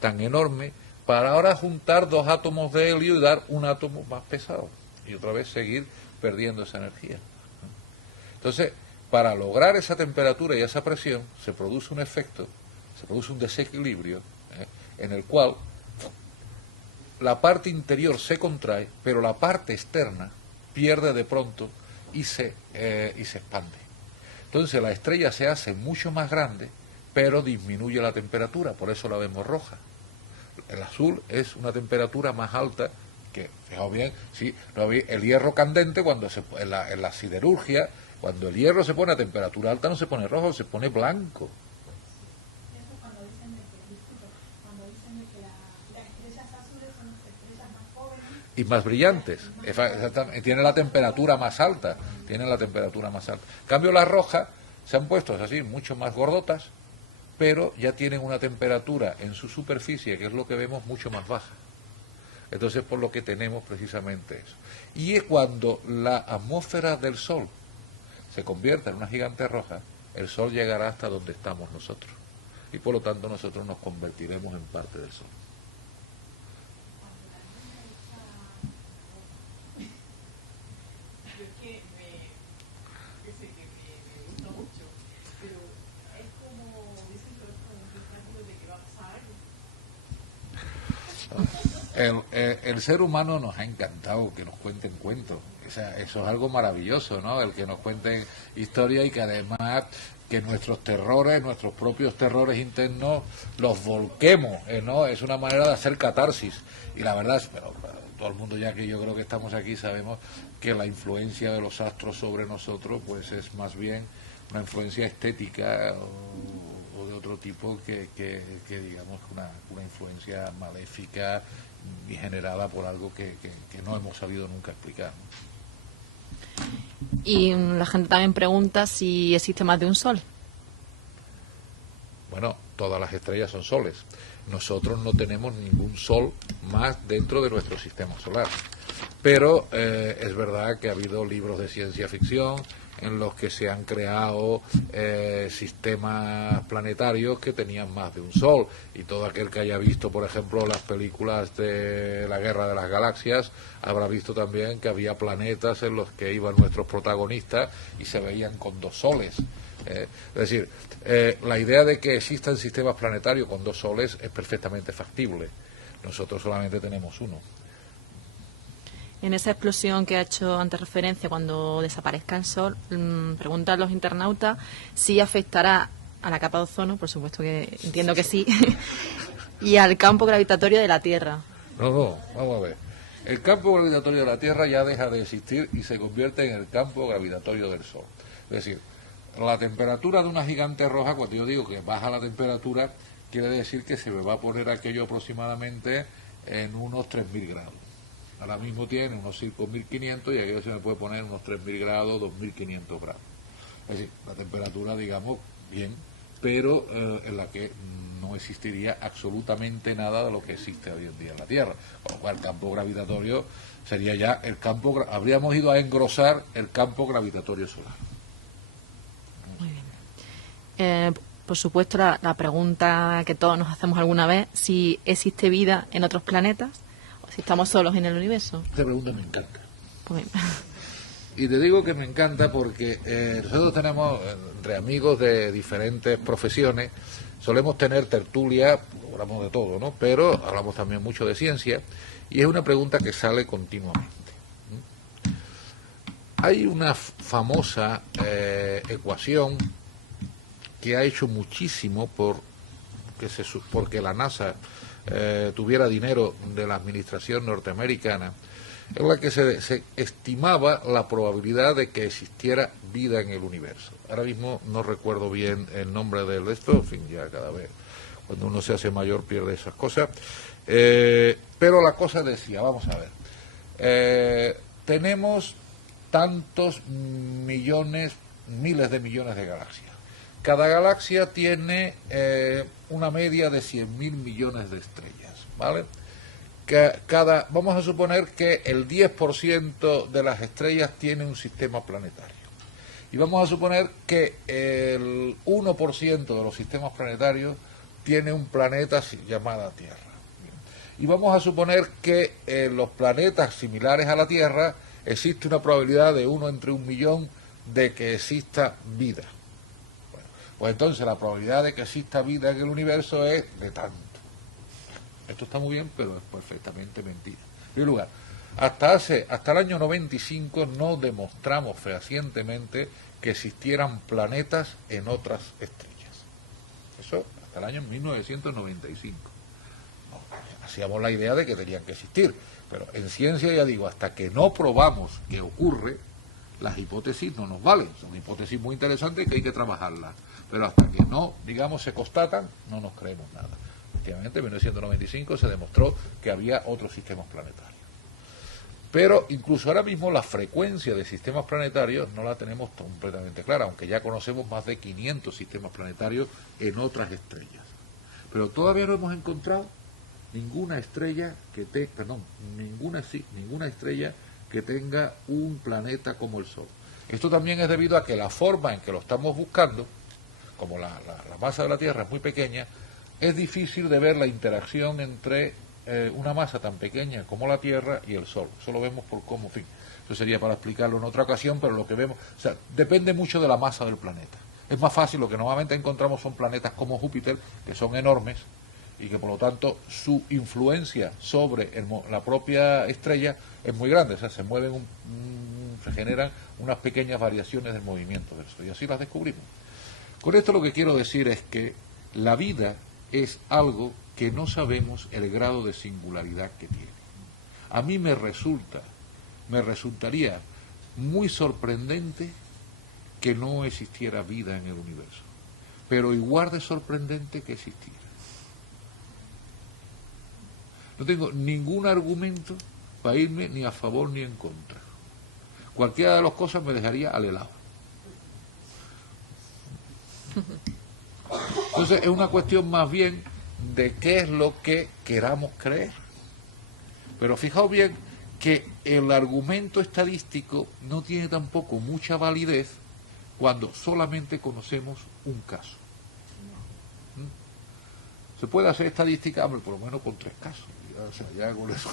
tan enorme para ahora juntar 2 átomos de helio y dar un átomo más pesado, y otra vez seguir perdiendo esa energía. Entonces, para lograr esa temperatura y esa presión, se produce un efecto, se produce un desequilibrio, en el cual la parte interior se contrae, pero la parte externa pierde de pronto y se expande. Entonces la estrella se hace mucho más grande, pero disminuye la temperatura, por eso la vemos roja. El azul es una temperatura más alta que, fijaos bien, sí, el hierro candente, cuando en la siderurgia, cuando el hierro se pone a temperatura alta no se pone rojo, se pone blanco. Y más brillantes, tiene la temperatura más alta, En cambio las rojas se han puesto así, mucho más gordotas, pero ya tienen una temperatura en su superficie, que es lo que vemos, mucho más baja. Entonces, por lo que tenemos precisamente eso. Y es cuando la atmósfera del Sol se convierta en una gigante roja, el Sol llegará hasta donde estamos nosotros. Y por lo tanto nosotros nos convertiremos en parte del Sol. El ser humano nos ha encantado que nos cuenten cuentos. O sea, eso es algo maravilloso, ¿no? El que nos cuenten historias y que además que nuestros terrores, nuestros propios terrores internos, los volquemos, ¿no? Es una manera de hacer catarsis. Y la verdad es, pero todo el mundo, ya que yo creo que estamos aquí, sabemos que la influencia de los astros sobre nosotros, pues es más bien una influencia estética o de otro tipo que digamos, una influencia maléfica y generada por algo que no hemos sabido nunca explicar, ¿no? Y la gente también pregunta si existe más de un sol. Bueno, todas las estrellas son soles. Nosotros no tenemos ningún sol más dentro de nuestro sistema solar. Pero es verdad que ha habido libros de ciencia ficción en los que se han creado sistemas planetarios que tenían más de un sol, y todo aquel que haya visto, por ejemplo, las películas de la Guerra de las Galaxias habrá visto también que había planetas en los que iban nuestros protagonistas y se veían con 2 soles. Es decir, la idea de que existan sistemas planetarios con 2 soles es perfectamente factible. Nosotros solamente tenemos uno. En esa explosión que ha hecho antes referencia, cuando desaparezca el Sol, preguntan los internautas si afectará a la capa de ozono, por supuesto que entiendo que sí, y al campo gravitatorio de la Tierra. No, vamos a ver. El campo gravitatorio de la Tierra ya deja de existir y se convierte en el campo gravitatorio del Sol. Es decir, la temperatura de una gigante roja, cuando yo digo que baja la temperatura, quiere decir que se me va a poner aquello aproximadamente en unos 3.000 grados. Ahora mismo tiene unos 5.500 y aquello se me puede poner unos 3.000 grados, 2.500 grados. Es decir, la temperatura, digamos, bien, pero en la que no existiría absolutamente nada de lo que existe hoy en día en la Tierra. Con lo cual el campo gravitatorio sería ya el campo, habríamos ido a engrosar el campo gravitatorio solar. Muy bien. por supuesto, la pregunta que todos nos hacemos alguna vez, si existe vida en otros planetas o si estamos solos en el universo. Esta pregunta me encanta. Pues, Y te digo que me encanta porque nosotros tenemos, entre amigos de diferentes profesiones, solemos tener tertulia, hablamos de todo, ¿no? Pero hablamos también mucho de ciencia, y es una pregunta que sale continuamente. Hay una famosa ecuación que ha hecho muchísimo porque la NASA tuviera dinero de la administración norteamericana, en la que se estimaba la probabilidad de que existiera vida en el universo. Ahora mismo no recuerdo bien el nombre de esto, en fin, ya cada vez cuando uno se hace mayor pierde esas cosas. Pero la cosa decía, vamos a ver, tenemos tantos millones, miles de millones de galaxias. Cada galaxia tiene una media de 100.000 millones de estrellas, ¿vale? Vamos a suponer que el 10% de las estrellas tiene un sistema planetario. Y vamos a suponer que el 1% de los sistemas planetarios tiene un planeta llamado Tierra. Y vamos a suponer que en los planetas similares a la Tierra existe una probabilidad de 1 entre 1.000.000 de que exista vida. Bueno, pues entonces la probabilidad de que exista vida en el universo es de tanto. Esto está muy bien, pero es perfectamente mentira. En primer lugar, hasta el año 95 no demostramos fehacientemente que existieran planetas en otras estrellas. Eso hasta el año 1995. No, hacíamos la idea de que tenían que existir, pero en ciencia, ya digo, hasta que no probamos que ocurre, las hipótesis no nos valen. Son hipótesis muy interesantes que hay que trabajarlas, pero hasta que no, digamos, se constatan, no nos creemos nada. Efectivamente, en 1995 se demostró que había otros sistemas planetarios. Pero incluso ahora mismo la frecuencia de sistemas planetarios no la tenemos completamente clara, aunque ya conocemos más de 500 sistemas planetarios en otras estrellas. Pero todavía no hemos encontrado ninguna estrella ninguna estrella que tenga un planeta como el Sol. Esto también es debido a que la forma en que lo estamos buscando, como la masa de la Tierra es muy pequeña, es difícil de ver la interacción entre una masa tan pequeña como la Tierra y el Sol. Eso lo vemos por cómo, en fin, eso sería para explicarlo en otra ocasión, pero lo que vemos, o sea, depende mucho de la masa del planeta. Es más fácil, lo que normalmente encontramos son planetas como Júpiter, que son enormes, y que por lo tanto su influencia sobre la propia estrella es muy grande, o sea, se generan unas pequeñas variaciones del movimiento del Sol, y así las descubrimos. Con esto lo que quiero decir es que la vida es algo que no sabemos el grado de singularidad que tiene. A mí me resultaría muy sorprendente que no existiera vida en el universo, pero igual de sorprendente que existiera. No tengo ningún argumento para irme ni a favor ni en contra. Cualquiera de las cosas me dejaría al helado. Entonces es una cuestión más bien de qué es lo que queramos creer. Pero fijaos bien que el argumento estadístico no tiene tampoco mucha validez cuando solamente conocemos un caso. Se puede hacer estadística, hombre, por lo menos con 3 casos. O sea, ya con eso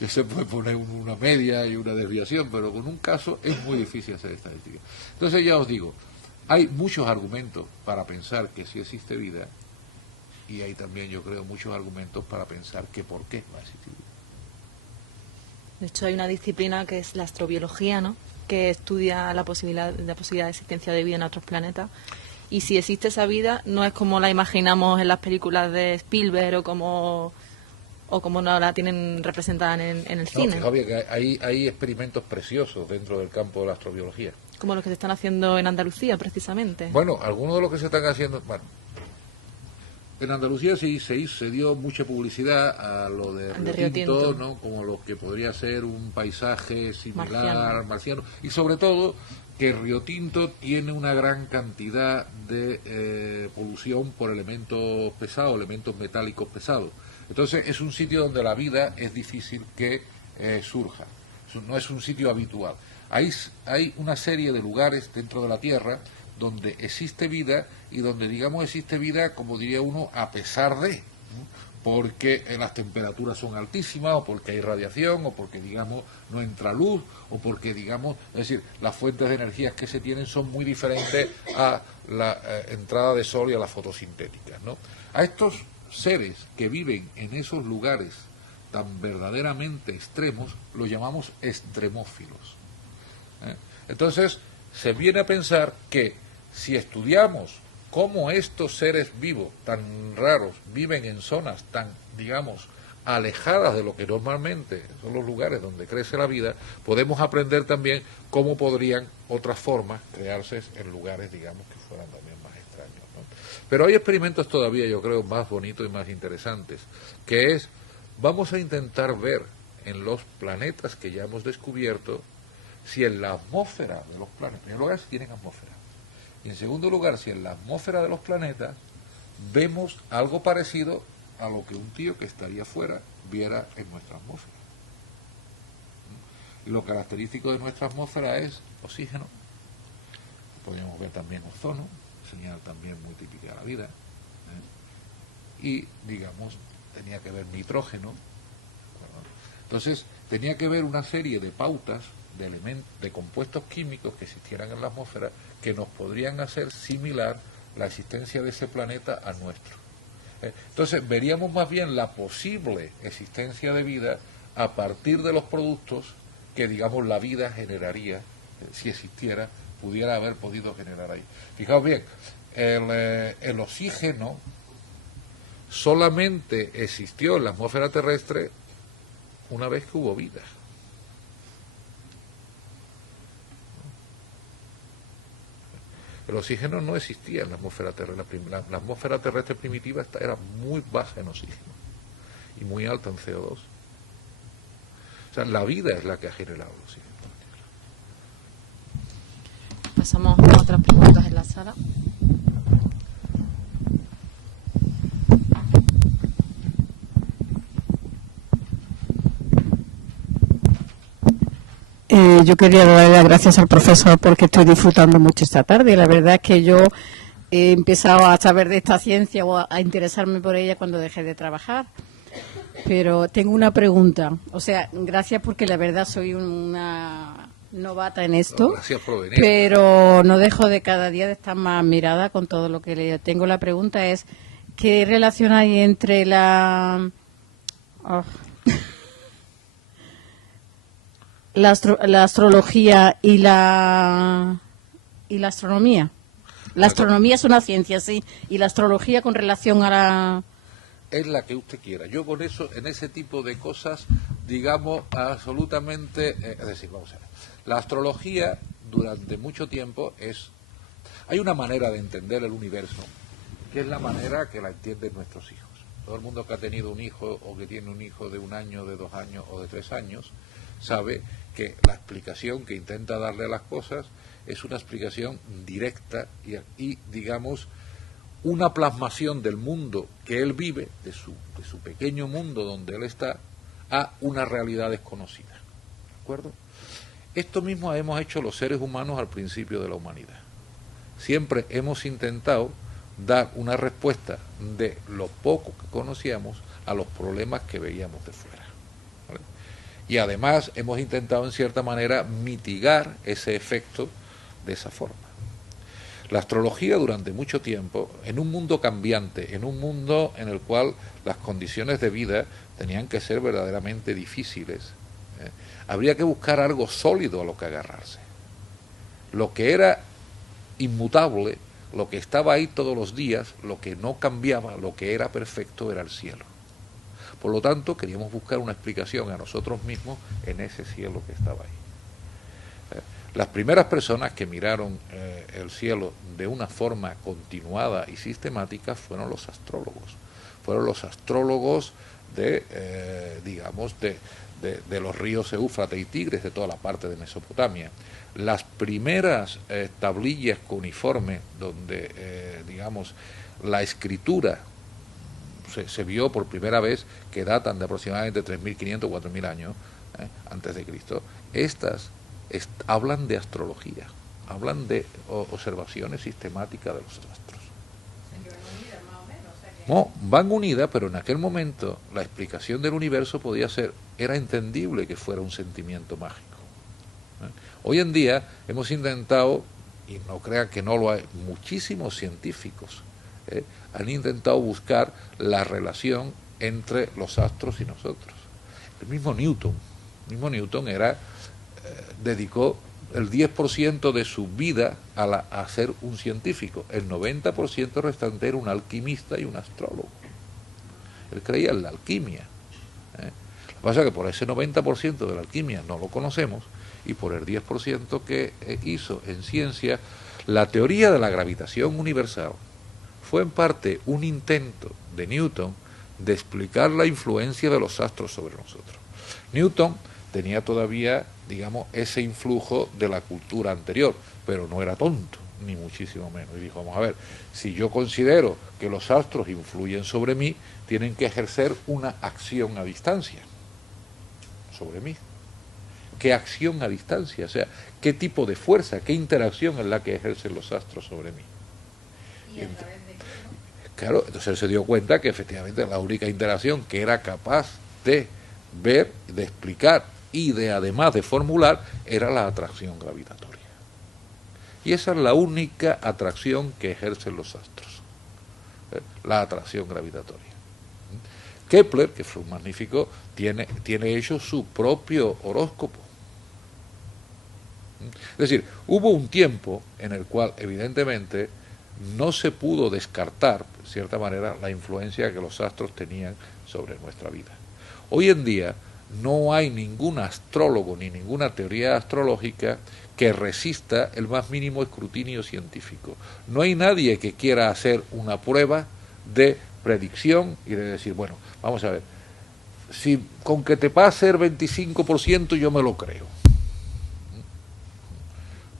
ya se puede poner una media y una desviación, pero con un caso es muy difícil hacer estadística. Entonces ya os digo, hay muchos argumentos para pensar que sí existe vida, y hay también, yo creo, muchos argumentos para pensar que por qué no existe vida. De hecho, hay una disciplina que es la astrobiología, ¿no?, que estudia la posibilidad de existencia de vida en otros planetas. Y si existe esa vida, no es como la imaginamos en las películas de Spielberg o como no la tienen representada en el cine. Fíjate que hay experimentos preciosos dentro del campo de la astrobiología. Como los que se están haciendo en Andalucía, precisamente. Bueno, algunos de los que se están haciendo... Bueno, en Andalucía sí se dio mucha publicidad a lo de Río Tinto, ¿no?, como lo que podría ser un paisaje similar marciano. Y sobre todo que Río Tinto tiene una gran cantidad de polución por elementos pesados, elementos metálicos pesados. Entonces es un sitio donde la vida es difícil que surja. No es un sitio habitual. Hay una serie de lugares dentro de la Tierra donde existe vida y donde, digamos, existe vida, como diría uno, a pesar de, ¿no? Porque las temperaturas son altísimas, o porque hay radiación, o porque, digamos, no entra luz, o porque, digamos, es decir, las fuentes de energías que se tienen son muy diferentes a la entrada de sol y a las fotosintéticas, ¿no? A estos seres que viven en esos lugares tan verdaderamente extremos, los llamamos extremófilos. Entonces, se viene a pensar que si estudiamos cómo estos seres vivos tan raros viven en zonas tan, digamos, alejadas de lo que normalmente son los lugares donde crece la vida, podemos aprender también cómo podrían otras formas crearse en lugares, digamos, que fueran también más extraños, ¿no? Pero hay experimentos todavía, yo creo, más bonitos y más interesantes, que es, vamos a intentar ver en los planetas que ya hemos descubierto, si en la atmósfera de los planetas, en primer lugar, si tienen atmósfera, y en segundo lugar, si en la atmósfera de los planetas vemos algo parecido a lo que un tío que estaría fuera viera en nuestra atmósfera. Y lo característico de nuestra atmósfera es oxígeno, podríamos ver también ozono, señal también muy típica de la vida, y, digamos, tenía que ver nitrógeno. Entonces, tenía que ver una serie de pautas de elementos, de compuestos químicos que existieran en la atmósfera que nos podrían hacer similar la existencia de ese planeta a nuestro. Entonces, veríamos más bien la posible existencia de vida a partir de los productos que, digamos, la vida generaría, si existiera, pudiera haber podido generar ahí. Fijaos bien, el oxígeno solamente existió en la atmósfera terrestre una vez que hubo vida. El oxígeno no existía en la atmósfera terrestre. La atmósfera terrestre primitiva era muy baja en oxígeno y muy alta en CO2. O sea, la vida es la que ha generado el oxígeno. Pasamos a otras preguntas en la sala. Yo quería darle las gracias al profesor porque estoy disfrutando mucho esta tarde. La verdad es que yo he empezado a saber de esta ciencia o a interesarme por ella cuando dejé de trabajar. Pero tengo una pregunta. O sea, gracias porque la verdad soy una novata en esto. Gracias por venir. Pero no dejo de cada día de estar más admirada con todo lo que leo. Tengo la pregunta es, ¿qué relación hay entre la astrología y la astronomía? La astronomía es una ciencia, sí, y la astrología con relación a la... Es la que usted quiera. Yo con eso, en ese tipo de cosas, digamos, absolutamente... es decir, vamos a ver. La astrología, durante mucho tiempo, hay una manera de entender el universo, que es la manera que la entienden nuestros hijos. Todo el mundo que ha tenido un hijo, o que tiene un hijo de 1 año, de 2 años, o de 3 años, sabe que la explicación que intenta darle a las cosas es una explicación directa y digamos, una plasmación del mundo que él vive, de su pequeño mundo donde él está, a una realidad desconocida. ¿De acuerdo? Esto mismo hemos hecho los seres humanos al principio de la humanidad. Siempre hemos intentado dar una respuesta de lo poco que conocíamos a los problemas que veíamos de fuera. ¿Vale? Y además hemos intentado en cierta manera mitigar ese efecto de esa forma. La astrología durante mucho tiempo, en un mundo cambiante, en un mundo en el cual las condiciones de vida tenían que ser verdaderamente difíciles, habría que buscar algo sólido a lo que agarrarse. Lo que era inmutable, lo que estaba ahí todos los días, lo que no cambiaba, lo que era perfecto era el cielo. Por lo tanto, queríamos buscar una explicación a nosotros mismos en ese cielo que estaba ahí. Las primeras personas que miraron el cielo de una forma continuada y sistemática fueron los astrólogos. Fueron los astrólogos digamos, de los ríos Éufrates y Tigres, de toda la parte de Mesopotamia. Las primeras tablillas cuneiformes donde, digamos, la escritura se vio por primera vez, que datan de aproximadamente 3.500 o 4.000 años antes de Cristo, estas hablan de astrología. hablan de observaciones sistemáticas de los astros. No, van unidas, pero en aquel momento la explicación del universo era entendible que fuera un sentimiento mágico. Hoy en día hemos intentado, y no crean que no lo hay, muchísimos científicos han intentado buscar la relación entre los astros y nosotros. El mismo Newton dedicó el 10% de su vida a ser un científico. El 90% restante era un alquimista y un astrólogo. Él creía en la alquimia. Lo que pasa es que por ese 90% de la alquimia no lo conocemos, y por el 10% que hizo en ciencia, la teoría de la gravitación universal fue en parte un intento de Newton de explicar la influencia de los astros sobre nosotros. Newton tenía todavía, digamos, ese influjo de la cultura anterior, pero no era tonto, ni muchísimo menos. Y dijo, vamos a ver, si yo considero que los astros influyen sobre mí, tienen que ejercer una acción a distancia sobre mí. ¿Qué acción a distancia? O sea, ¿qué tipo de fuerza, qué interacción es la que ejercen los astros sobre mí? Claro, entonces él se dio cuenta que efectivamente la única interacción que era capaz de ver, de explicar y además de formular era la atracción gravitatoria. Y esa es la única atracción que ejercen los astros, la atracción gravitatoria. Kepler, que fue un magnífico, tiene hecho su propio horóscopo. Es decir, hubo un tiempo en el cual evidentemente no se pudo descartar, de cierta manera, la influencia que los astros tenían sobre nuestra vida. Hoy en día no hay ningún astrólogo ni ninguna teoría astrológica que resista el más mínimo escrutinio científico. No hay nadie que quiera hacer una prueba de predicción y de decir, bueno, vamos a ver, si con que te pase el 25% yo me lo creo.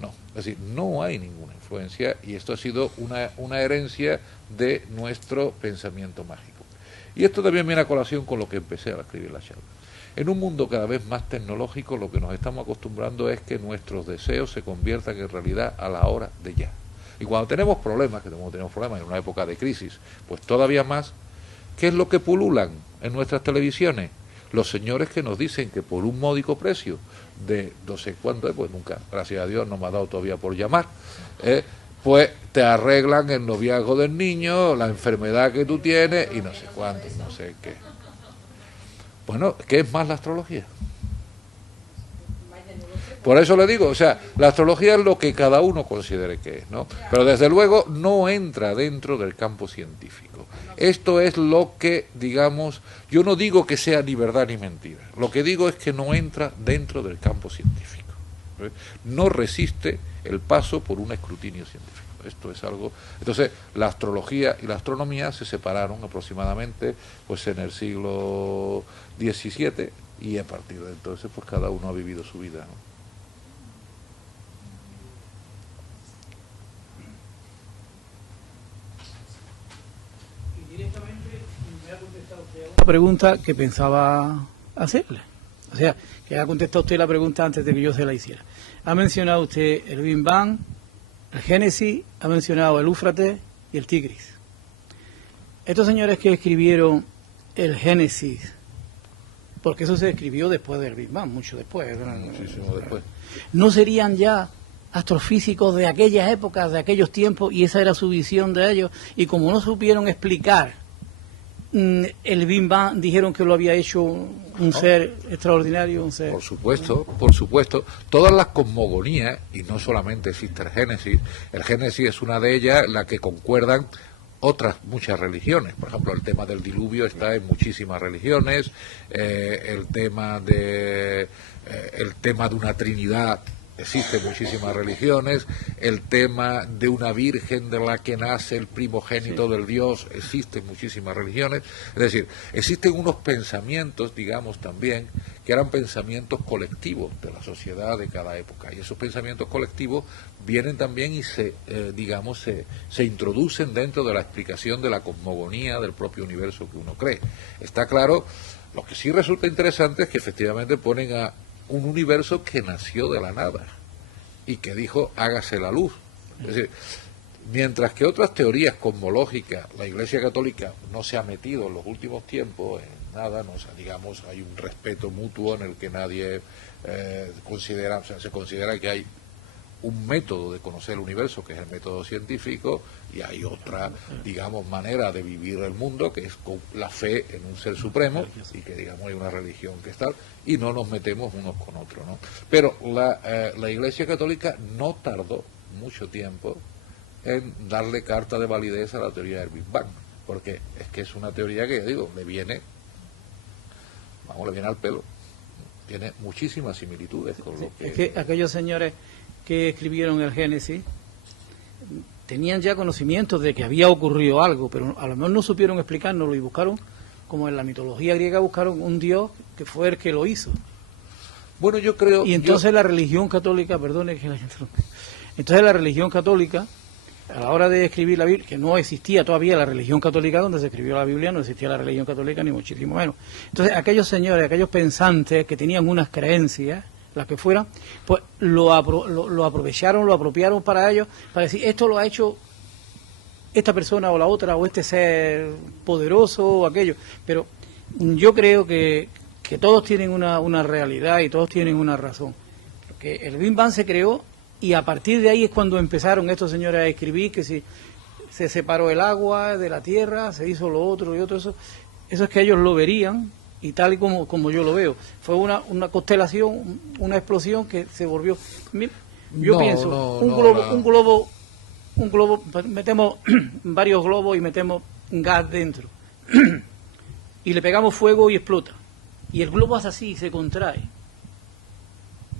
No, es decir, no hay ninguna influencia, y esto ha sido una herencia de nuestro pensamiento mágico. Y esto también viene a colación con lo que empecé a escribir la charla. En un mundo cada vez más tecnológico, lo que nos estamos acostumbrando es que nuestros deseos se conviertan en realidad a la hora de ya. Y cuando tenemos problemas, que tenemos problemas en una época de crisis, pues todavía más, ¿qué es lo que pululan en nuestras televisiones? Los señores que nos dicen que por un módico precio de no sé cuánto, pues nunca, gracias a Dios, no me ha dado todavía por llamar, pues te arreglan el noviazgo del niño, la enfermedad que tú tienes y no sé cuánto, no sé qué. Bueno, ¿qué es más la astrología? Por eso le digo, o sea, la astrología es lo que cada uno considere que es, ¿no? Pero desde luego no entra dentro del campo científico. Esto es lo que, digamos, yo no digo que sea ni verdad ni mentira. Lo que digo es que no entra dentro del campo científico. No resiste el paso por un escrutinio científico. Esto es algo. Entonces, la astrología y la astronomía se separaron aproximadamente pues en el siglo XVII, y a partir de entonces pues cada uno ha vivido su vida, ¿no? La pregunta que pensaba hacerle. O sea, que ha contestado usted la pregunta antes de que yo se la hiciera. Ha mencionado usted el Big Bang, el Génesis, ha mencionado el Éufrates y el Tigris. Estos señores que escribieron el Génesis, porque eso se escribió después del Big Bang, mucho después. Muchísimo después. ¿No serían ya astrofísicos de aquellas épocas, de aquellos tiempos, y esa era su visión de ellos? Y como no supieron explicar el Big Bang, dijeron que lo había hecho un ser extraordinario, un ser... Por supuesto. Todas las cosmogonías, y no solamente existe el Génesis es una de ellas, la que concuerdan otras muchas religiones. Por ejemplo, el tema del diluvio está en muchísimas religiones, el tema de una Trinidad existe en muchísimas religiones, el tema de una virgen de la que nace el primogénito del Dios existe en muchísimas religiones. Es decir, existen unos pensamientos, digamos, también, que eran pensamientos colectivos de la sociedad de cada época, y esos pensamientos colectivos vienen también y se introducen dentro de la explicación de la cosmogonía del propio universo que uno cree. Está claro, lo que sí resulta interesante es que efectivamente ponen a un universo que nació de la nada, y que dijo hágase la luz. Es decir, mientras que otras teorías cosmológicas, la Iglesia Católica no se ha metido en los últimos tiempos en nada, no, o sea, digamos, hay un respeto mutuo en el que nadie considera, o sea, se considera que hay un método de conocer el universo, que es el método científico, y hay otra, digamos, manera de vivir el mundo, que es con la fe en un ser supremo, y que, digamos, hay una religión que es tal, y no nos metemos unos con otros, ¿no? Pero la Iglesia Católica no tardó mucho tiempo en darle carta de validez a la teoría del Big Bang, porque es que es una teoría que, digo, le viene al pelo, tiene muchísimas similitudes con lo que... Es que aquellos señores que escribieron el Génesis tenían ya conocimiento de que había ocurrido algo, pero a lo mejor no supieron explicárnoslo y buscaron, como en la mitología griega, buscaron un dios que fue el que lo hizo. Bueno, yo creo... Y entonces la religión católica, perdone que la interrumpa, entonces la religión católica, a la hora de escribir la Biblia, que no existía todavía la religión católica donde se escribió la Biblia, no existía la religión católica ni muchísimo menos. Entonces aquellos señores, aquellos pensantes que tenían unas creencias, las que fueran, pues lo aprovecharon, lo apropiaron para ellos, para decir, esto lo ha hecho esta persona o la otra, o este ser poderoso o aquello. Pero yo creo que todos tienen una realidad y todos tienen una razón. Porque el Big Bang se creó y a partir de ahí es cuando empezaron estos señores a escribir que si se separó el agua de la tierra, se hizo lo otro y otro, eso es que ellos lo verían. Y tal y como yo lo veo, fue una constelación, una explosión que se volvió. Yo pienso, un globo, metemos varios globos y metemos gas dentro. Y le pegamos fuego y explota. Y el globo hace así, se contrae.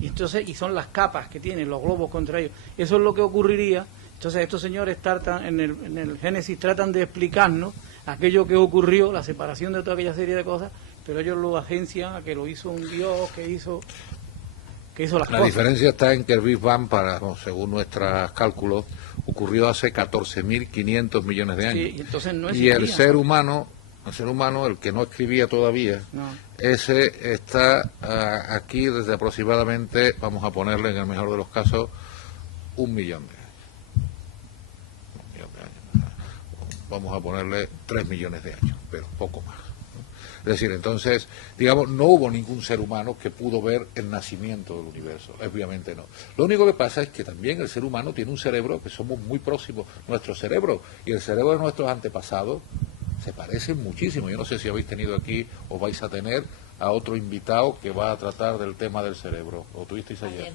Y entonces, y son las capas que tienen los globos contra ellos. Eso es lo que ocurriría. Entonces estos señores en el Génesis tratan de explicarnos aquello que ocurrió, la separación de toda aquella serie de cosas, pero ellos lo agencian a que lo hizo un dios que hizo las cosas. La diferencia está en que el Big Bang, según nuestros cálculos, ocurrió hace 14.500 millones de años. Sí, y entonces no y el ser humano, el que no escribía todavía, ese está aquí desde aproximadamente, vamos a ponerle en el mejor de los casos, 1 millón de años. Vamos a ponerle 3 millones de años, pero poco más. Es decir, entonces, digamos, no hubo ningún ser humano que pudo ver el nacimiento del universo, obviamente no. Lo único que pasa es que también el ser humano tiene un cerebro que somos muy próximos, nuestro cerebro y el cerebro de nuestros antepasados se parecen muchísimo. Yo no sé si habéis tenido aquí o vais a tener a otro invitado que va a tratar del tema del cerebro, o tuvisteis ayer.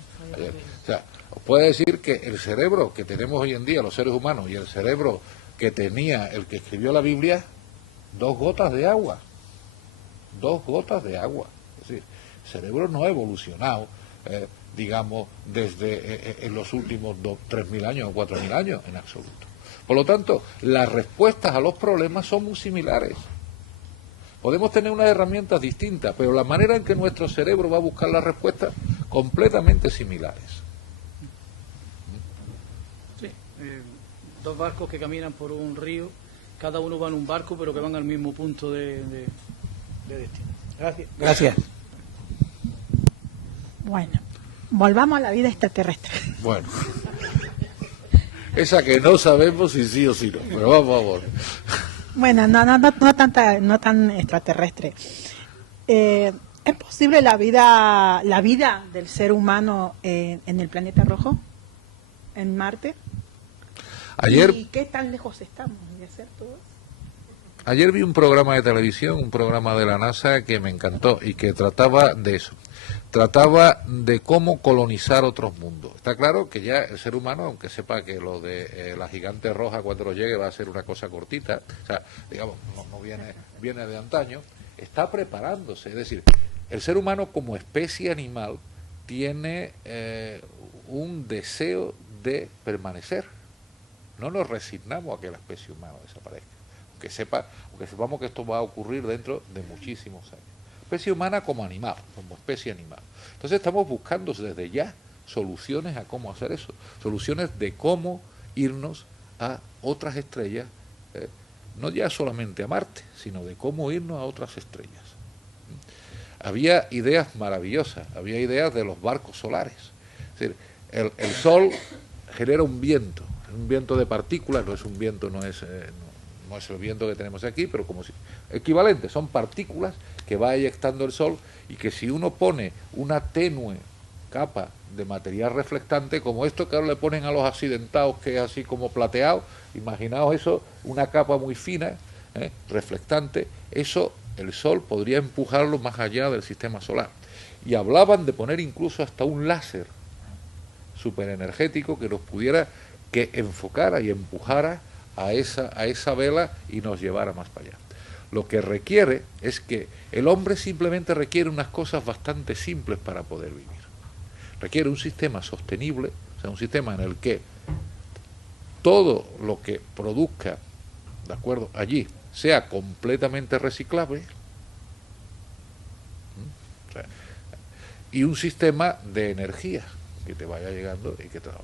O sea, os puedo decir que el cerebro que tenemos hoy en día los seres humanos y el cerebro que tenía el que escribió la Biblia, 2 gotas de agua. 2 gotas de agua. Es decir, el cerebro no ha evolucionado, digamos, desde en los últimos 3.000 años o 4.000 años, en absoluto. Por lo tanto, las respuestas a los problemas son muy similares. Podemos tener unas herramientas distintas, pero la manera en que nuestro cerebro va a buscar las respuestas, completamente similares. Sí, 2 barcos que caminan por un río, cada uno va en un barco, pero que van al mismo punto de destino. Gracias. Bueno, volvamos a la vida extraterrestre. Bueno, esa que no sabemos si sí o si no, pero vamos a volver. Bueno, no tan extraterrestre. ¿Es posible la vida del ser humano en el planeta rojo, en Marte? Ayer, ¿Y qué tan lejos estamos de hacer todo eso? Ayer vi un programa de televisión, un programa de la NASA que me encantó y que trataba de eso. Trataba de cómo colonizar otros mundos. Está claro que ya el ser humano, aunque sepa que lo de la gigante roja cuando lo llegue va a ser una cosa cortita, o sea, digamos, no viene de antaño, está preparándose. Es decir, el ser humano como especie animal tiene un deseo de permanecer. No nos resignamos a que la especie humana desaparezca. Aunque sepamos que esto va a ocurrir dentro de muchísimos años. Especie humana como animal, como especie animal. Entonces estamos buscando desde ya soluciones a cómo hacer eso, soluciones de cómo irnos a otras estrellas, no ya solamente a Marte, sino de cómo irnos a otras estrellas. Había ideas maravillosas, había ideas de los barcos solares. Es decir, El Sol genera un viento de partículas, no es un viento, no es el viento que tenemos aquí, pero como si equivalente, son partículas que va eyectando el Sol, y que si uno pone una tenue capa de material reflectante, como esto que ahora le ponen a los accidentados, que es así como plateado, imaginaos eso, una capa muy fina, reflectante, eso el Sol podría empujarlo más allá del sistema solar. Y hablaban de poner incluso hasta un láser superenergético que nos pudiera, que enfocara y empujara a esa vela y nos llevara más para allá. Lo que requiere es que el hombre simplemente requiere unas cosas bastante simples para poder vivir. Requiere un sistema sostenible, o sea, un sistema en el que todo lo que produzca, ¿de acuerdo?, allí sea completamente reciclable, o sea, y un sistema de energía que te vaya llegando y que te vaya.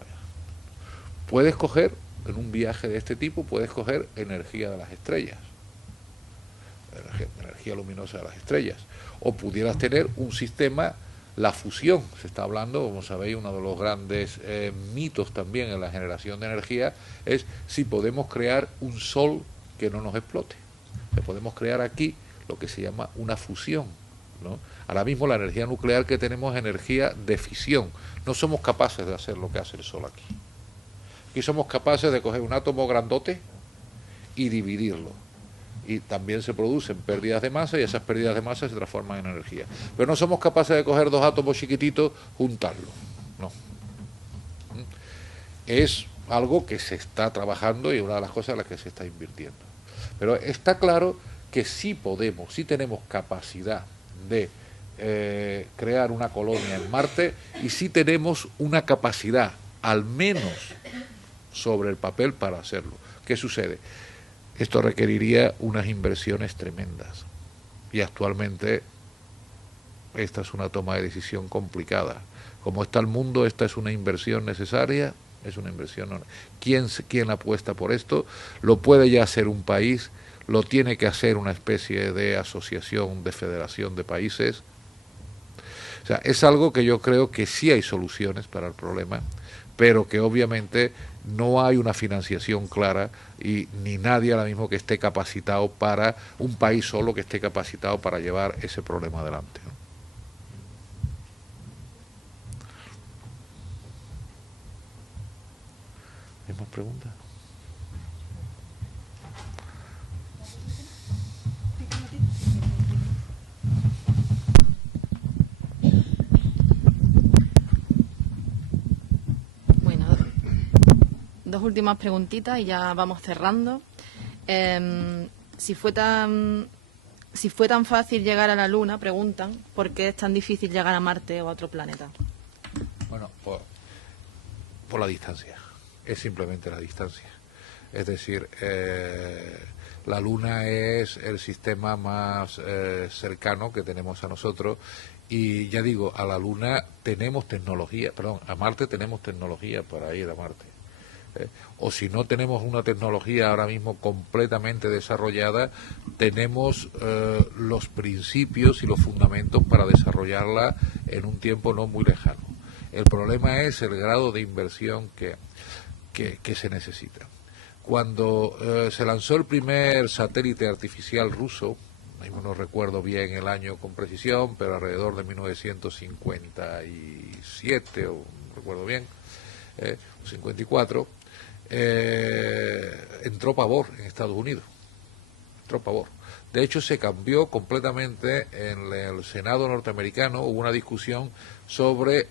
Puedes coger, en un viaje de este tipo, puedes coger energía de las estrellas, energía luminosa de las estrellas, o pudieras tener un sistema, la fusión. Se está hablando, como sabéis, uno de los grandes mitos también en la generación de energía es si podemos crear un sol que no nos explote. O sea, podemos crear aquí lo que se llama una fusión, ¿no? Ahora mismo la energía nuclear que tenemos es energía de fisión. No somos capaces de hacer lo que hace el Sol aquí. Aquí somos capaces de coger un átomo grandote y dividirlo. Y también se producen pérdidas de masa, y esas pérdidas de masa se transforman en energía. Pero no somos capaces de coger dos átomos chiquititos, juntarlos. No. Es algo que se está trabajando y una de las cosas en las que se está invirtiendo. Pero está claro que sí podemos, sí tenemos capacidad de crear una colonia en Marte, y sí tenemos una capacidad, al menos sobre el papel, para hacerlo. ¿Qué sucede? Esto requeriría unas inversiones tremendas, y actualmente esta es una toma de decisión complicada. Como está el mundo, esta es una inversión necesaria, es una inversión. ¿Quién apuesta por esto? Lo puede ya hacer un país, lo tiene que hacer una especie de asociación, de federación de países. O sea, es algo que yo creo que sí hay soluciones para el problema, pero que obviamente no hay una financiación clara, y ni nadie ahora mismo que esté capacitado para, un país solo que esté capacitado para llevar ese problema adelante, ¿no? ¿Hay más preguntas? Dos últimas preguntitas y ya vamos cerrando. Si fue tan fácil llegar a la Luna, preguntan, ¿por qué es tan difícil llegar a Marte o a otro planeta? Bueno, por la distancia. Es simplemente la distancia. Es decir, la Luna es el sistema más cercano que tenemos a nosotros, y ya digo, a la Luna tenemos tecnología, perdón, a Marte tenemos tecnología para ir a Marte. O si no tenemos una tecnología ahora mismo completamente desarrollada, tenemos los principios y los fundamentos para desarrollarla en un tiempo no muy lejano. El problema es el grado de inversión que se necesita. Cuando se lanzó el primer satélite artificial ruso, no recuerdo bien el año con precisión, pero alrededor de 1957, o no recuerdo bien, 54, entró pavor en Estados Unidos. Entró pavor. De hecho, se cambió completamente en el Senado norteamericano. Hubo una discusión sobre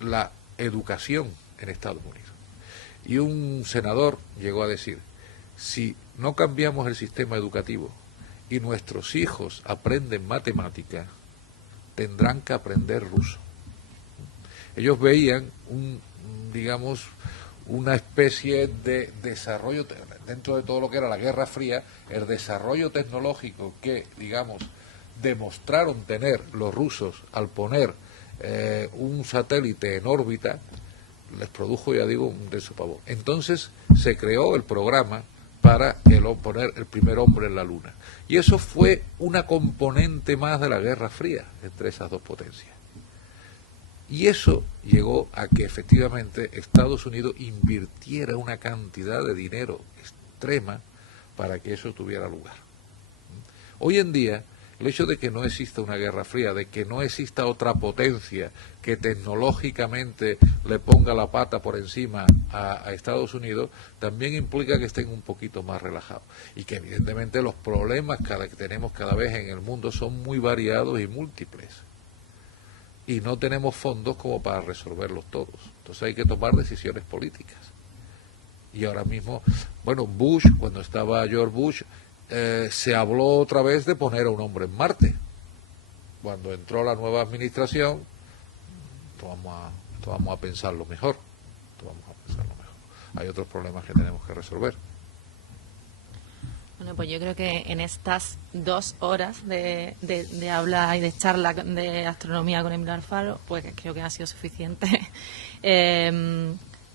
la educación en Estados Unidos. Y un senador llegó a decir, si no cambiamos el sistema educativo y nuestros hijos aprenden matemática, tendrán que aprender ruso. Ellos veían una especie de desarrollo, dentro de todo lo que era la Guerra Fría, el desarrollo tecnológico que, demostraron tener los rusos al poner un satélite en órbita, les produjo, un denso pavor. Entonces se creó el programa para poner el primer hombre en la Luna. Y eso fue una componente más de la Guerra Fría entre esas dos potencias. Y eso llegó a que efectivamente Estados Unidos invirtiera una cantidad de dinero extrema para que eso tuviera lugar. Hoy en día, el hecho de que no exista una guerra fría, de que no exista otra potencia que tecnológicamente le ponga la pata por encima a Estados Unidos, también implica que estén un poquito más relajados. Y que evidentemente los problemas que tenemos cada vez en el mundo son muy variados y múltiples. Y no tenemos fondos como para resolverlos todos. Entonces hay que tomar decisiones políticas. Y ahora mismo, bueno, Bush, cuando estaba George Bush, se habló otra vez de poner a un hombre en Marte. Cuando entró la nueva administración, vamos a pensarlo mejor. Hay otros problemas que tenemos que resolver. Bueno, pues yo creo que en estas 2 horas de habla y de charla de astronomía con Emilio Alfaro, pues creo que ha sido suficiente.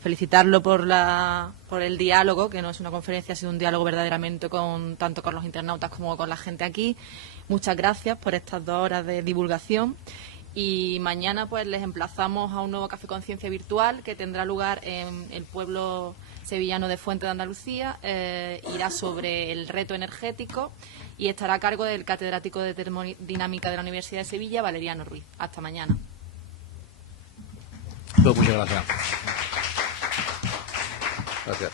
Felicitarlo por el diálogo, que no es una conferencia, ha sido un diálogo verdaderamente tanto con los internautas como con la gente aquí. Muchas gracias por estas 2 horas de divulgación. Y mañana pues les emplazamos a un nuevo Café Conciencia virtual que tendrá lugar en el pueblo sevillano de Fuente de Andalucía. Irá sobre el reto energético y estará a cargo del catedrático de termodinámica de la Universidad de Sevilla, Valeriano Ruiz. Hasta mañana. Muchas gracias. Gracias.